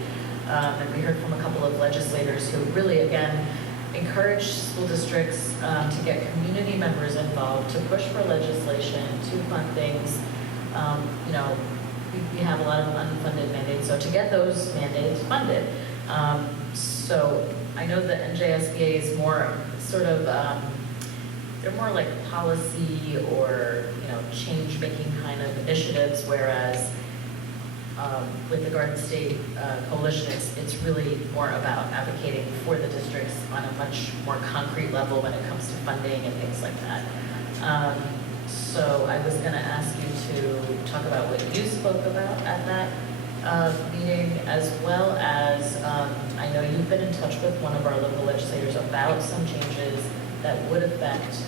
And we heard from a couple of legislators who really, again, encourage school districts to get community members involved, to push for legislation, to fund things. We have a lot of unfunded mandates, so to get those mandates funded. So I know that NJSBA is more sort of, they're more like policy or, change-making kind of initiatives, whereas with the Garden State Coalition, it's really more about advocating for the districts on a much more concrete level when it comes to funding and things like that. So I was going to ask you to talk about what you spoke about at that meeting, as well as I know you've been in touch with one of our local legislators about some changes that would affect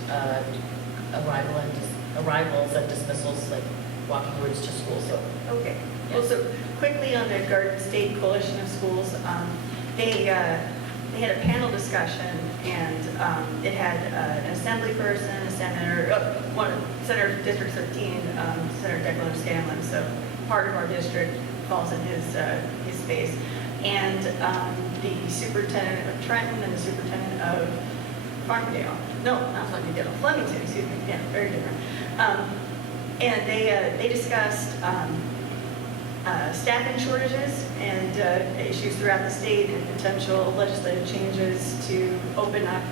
arrivals and dismissals, like walking routes to school. So okay. Well, so quickly on the Garden State Coalition of Schools, they had a panel discussion, and it had an assembly person, a senator, Senator District 13, Senator Declan Scanlon, so part of our district falls in his space, and the superintendent of Trenton and the superintendent of Farmingdale. No, not Farmingdale, Flemington, excuse me. Yeah, very different. And they discussed staffing shortages and issues throughout the state and potential legislative changes to open up,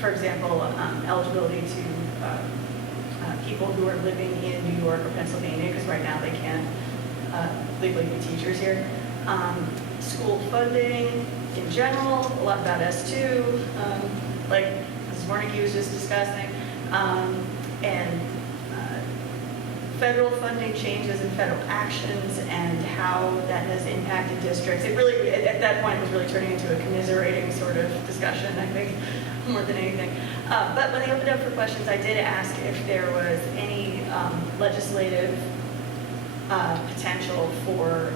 for example, eligibility to people who are living in New York or Pennsylvania, because right now they can't legally be teachers here. School funding in general, a lot about S2, like Mrs. Warnicki was just discussing, and federal funding changes and federal actions and how that has impacted districts. It really, at that point, it was really turning into a commiserating sort of discussion, I think, more than anything. But when they opened up for questions, I did ask if there was any legislative potential for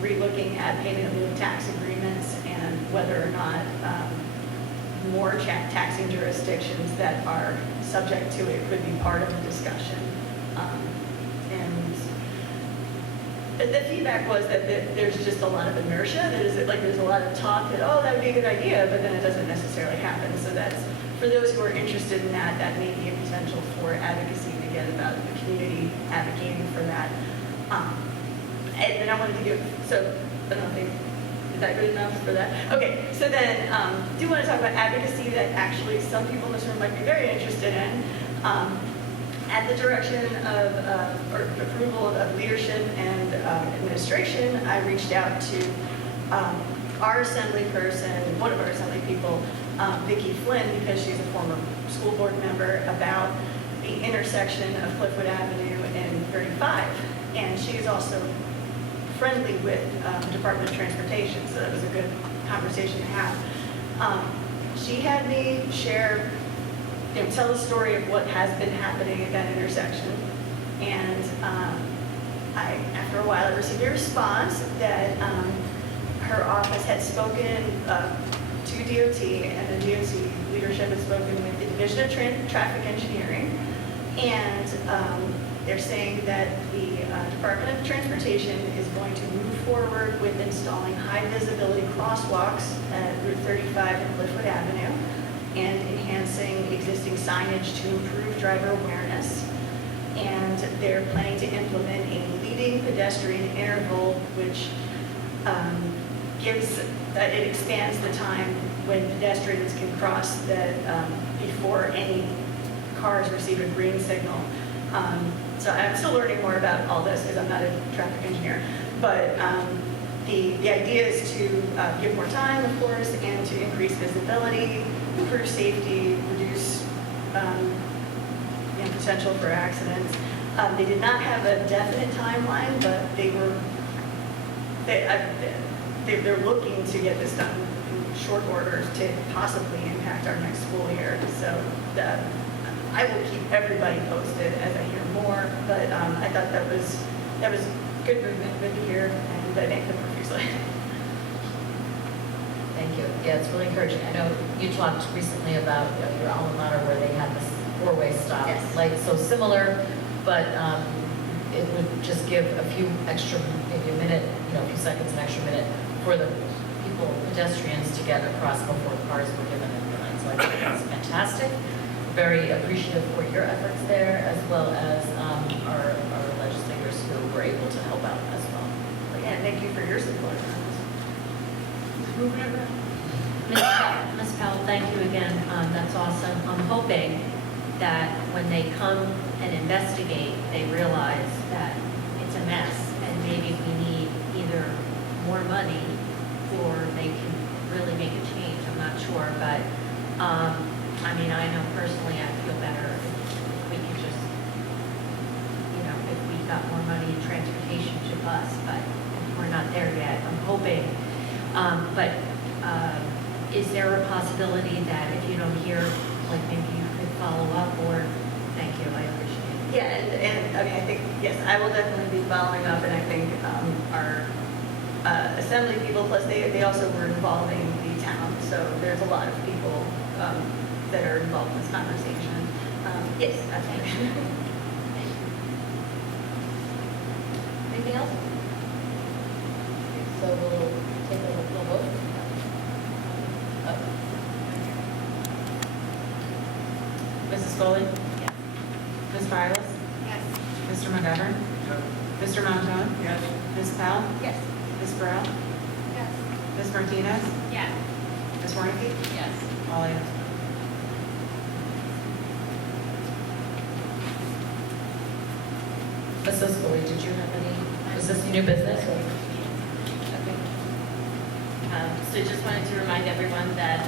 relooking at payment of new tax agreements and whether or not more taxing jurisdictions that are subject to it could be part of the discussion. And the feedback was that there's just a lot of inertia. There's a lot of talk that, oh, that would be a good idea, but then it doesn't necessarily happen. So that's, for those who are interested in that, that may be a potential for advocacy, and again, about the community advocating for that. And then I wanted to give, so, I don't think, is that good enough for that? Okay, so then, do want to talk about advocacy that actually some people in this room might be very interested in. At the direction of, or approval of leadership and administration, I reached out to our assembly person, one of our assembly people, Vicki Flynn, because she's a former school board member, about the intersection of Cliffwood Avenue and 35. And she is also friendly with the Department of Transportation, so that was a good conversation to have. She had me share, tell the story of what has been happening at that intersection. And after a while, I received a response that her office had spoken to DOT, and the DOT leadership had spoken with the Division of Traffic Engineering. And they're saying that the Department of Transportation is going to move forward with installing high visibility crosswalks at Route 35 and Cliffwood Avenue, and enhancing existing signage to improve driver awareness. And they're planning to implement a leading pedestrian interval, which it expands the time when pedestrians can cross that before any cars receive a green signal. So I'm still learning more about all this because I'm not a traffic engineer. But the idea is to give more time, of course, and to increase visibility, improve safety, reduce potential for accidents. They did not have a definite timeline, but they're looking to get this done in short order to possibly impact our next school year. So I will keep everybody posted as I hear more. But I thought that was good movement, good to hear, and I thank them profusely. Thank you. Yeah, it's really encouraging. I know you talked recently about your alma mater where they had this four-way stop. Yes. Like, so similar, but it would just give a few extra, maybe a minute, a few seconds, an extra minute for the people, pedestrians, to get across before cars were given a green light. So I think that's fantastic. Very appreciative for your efforts there, as well as our legislators who were able to help out as well. Yeah, thank you for your support. Ms. Powell, thank you again. That's awesome. I'm hoping that when they come and investigate, they realize that it's a mess and maybe we need either more money or they can really make a change. I'm not sure, but I know personally I feel better if we could just, if we got more money in transportation to bus, but we're not there yet. I'm hoping. But is there a possibility that if you don't hear, like maybe you could follow up, or thank you, I appreciate it. Yeah, and I think, yes, I will definitely be following up, and I think our assembly people, plus they also were involving the town, so there's a lot of people that are involved in this conversation. Yes, absolutely. Anything else? So we'll take a vote. Mrs. Foley? Yes. Ms. Vilas? Yes. Mr. McGovern? Mr. Montone? Yes. Ms. Powell? Yes. Ms. Burrell? Yes. Ms. Martinez? Yes. Ms. Warnicki? Yes. All ayes. Mrs. Foley, did you have any, is this new business? Or? So just wanted to remind everyone that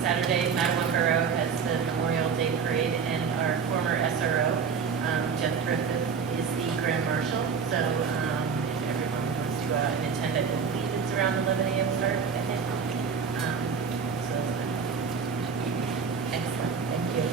Saturday, Madawan Borough has the Memorial Day Parade, and our former SRO, Jeff Griffith, is the Grand Marshal. So if everyone wants to go out and attend, I believe it's around 11 a.m. start, I think. So that's fine. Excellent, thank you.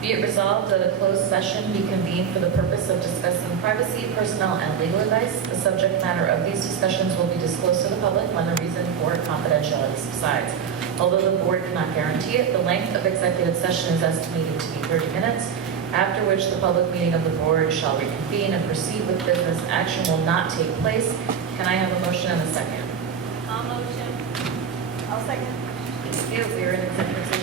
Be it resolved that a closed session be convened for the purpose of discussing privacy, personnel, and legal advice. The subject matter of these discussions will be disclosed to the public when the reason for confidentiality subsides. Although the board cannot guarantee it, the length of executive session is estimated to be 30 minutes, after which the public meeting of the board shall reconvene and proceed with business. Action will not take place. Can I have a motion and a second? I'll motion. I'll second. Thank you. We are in executive session.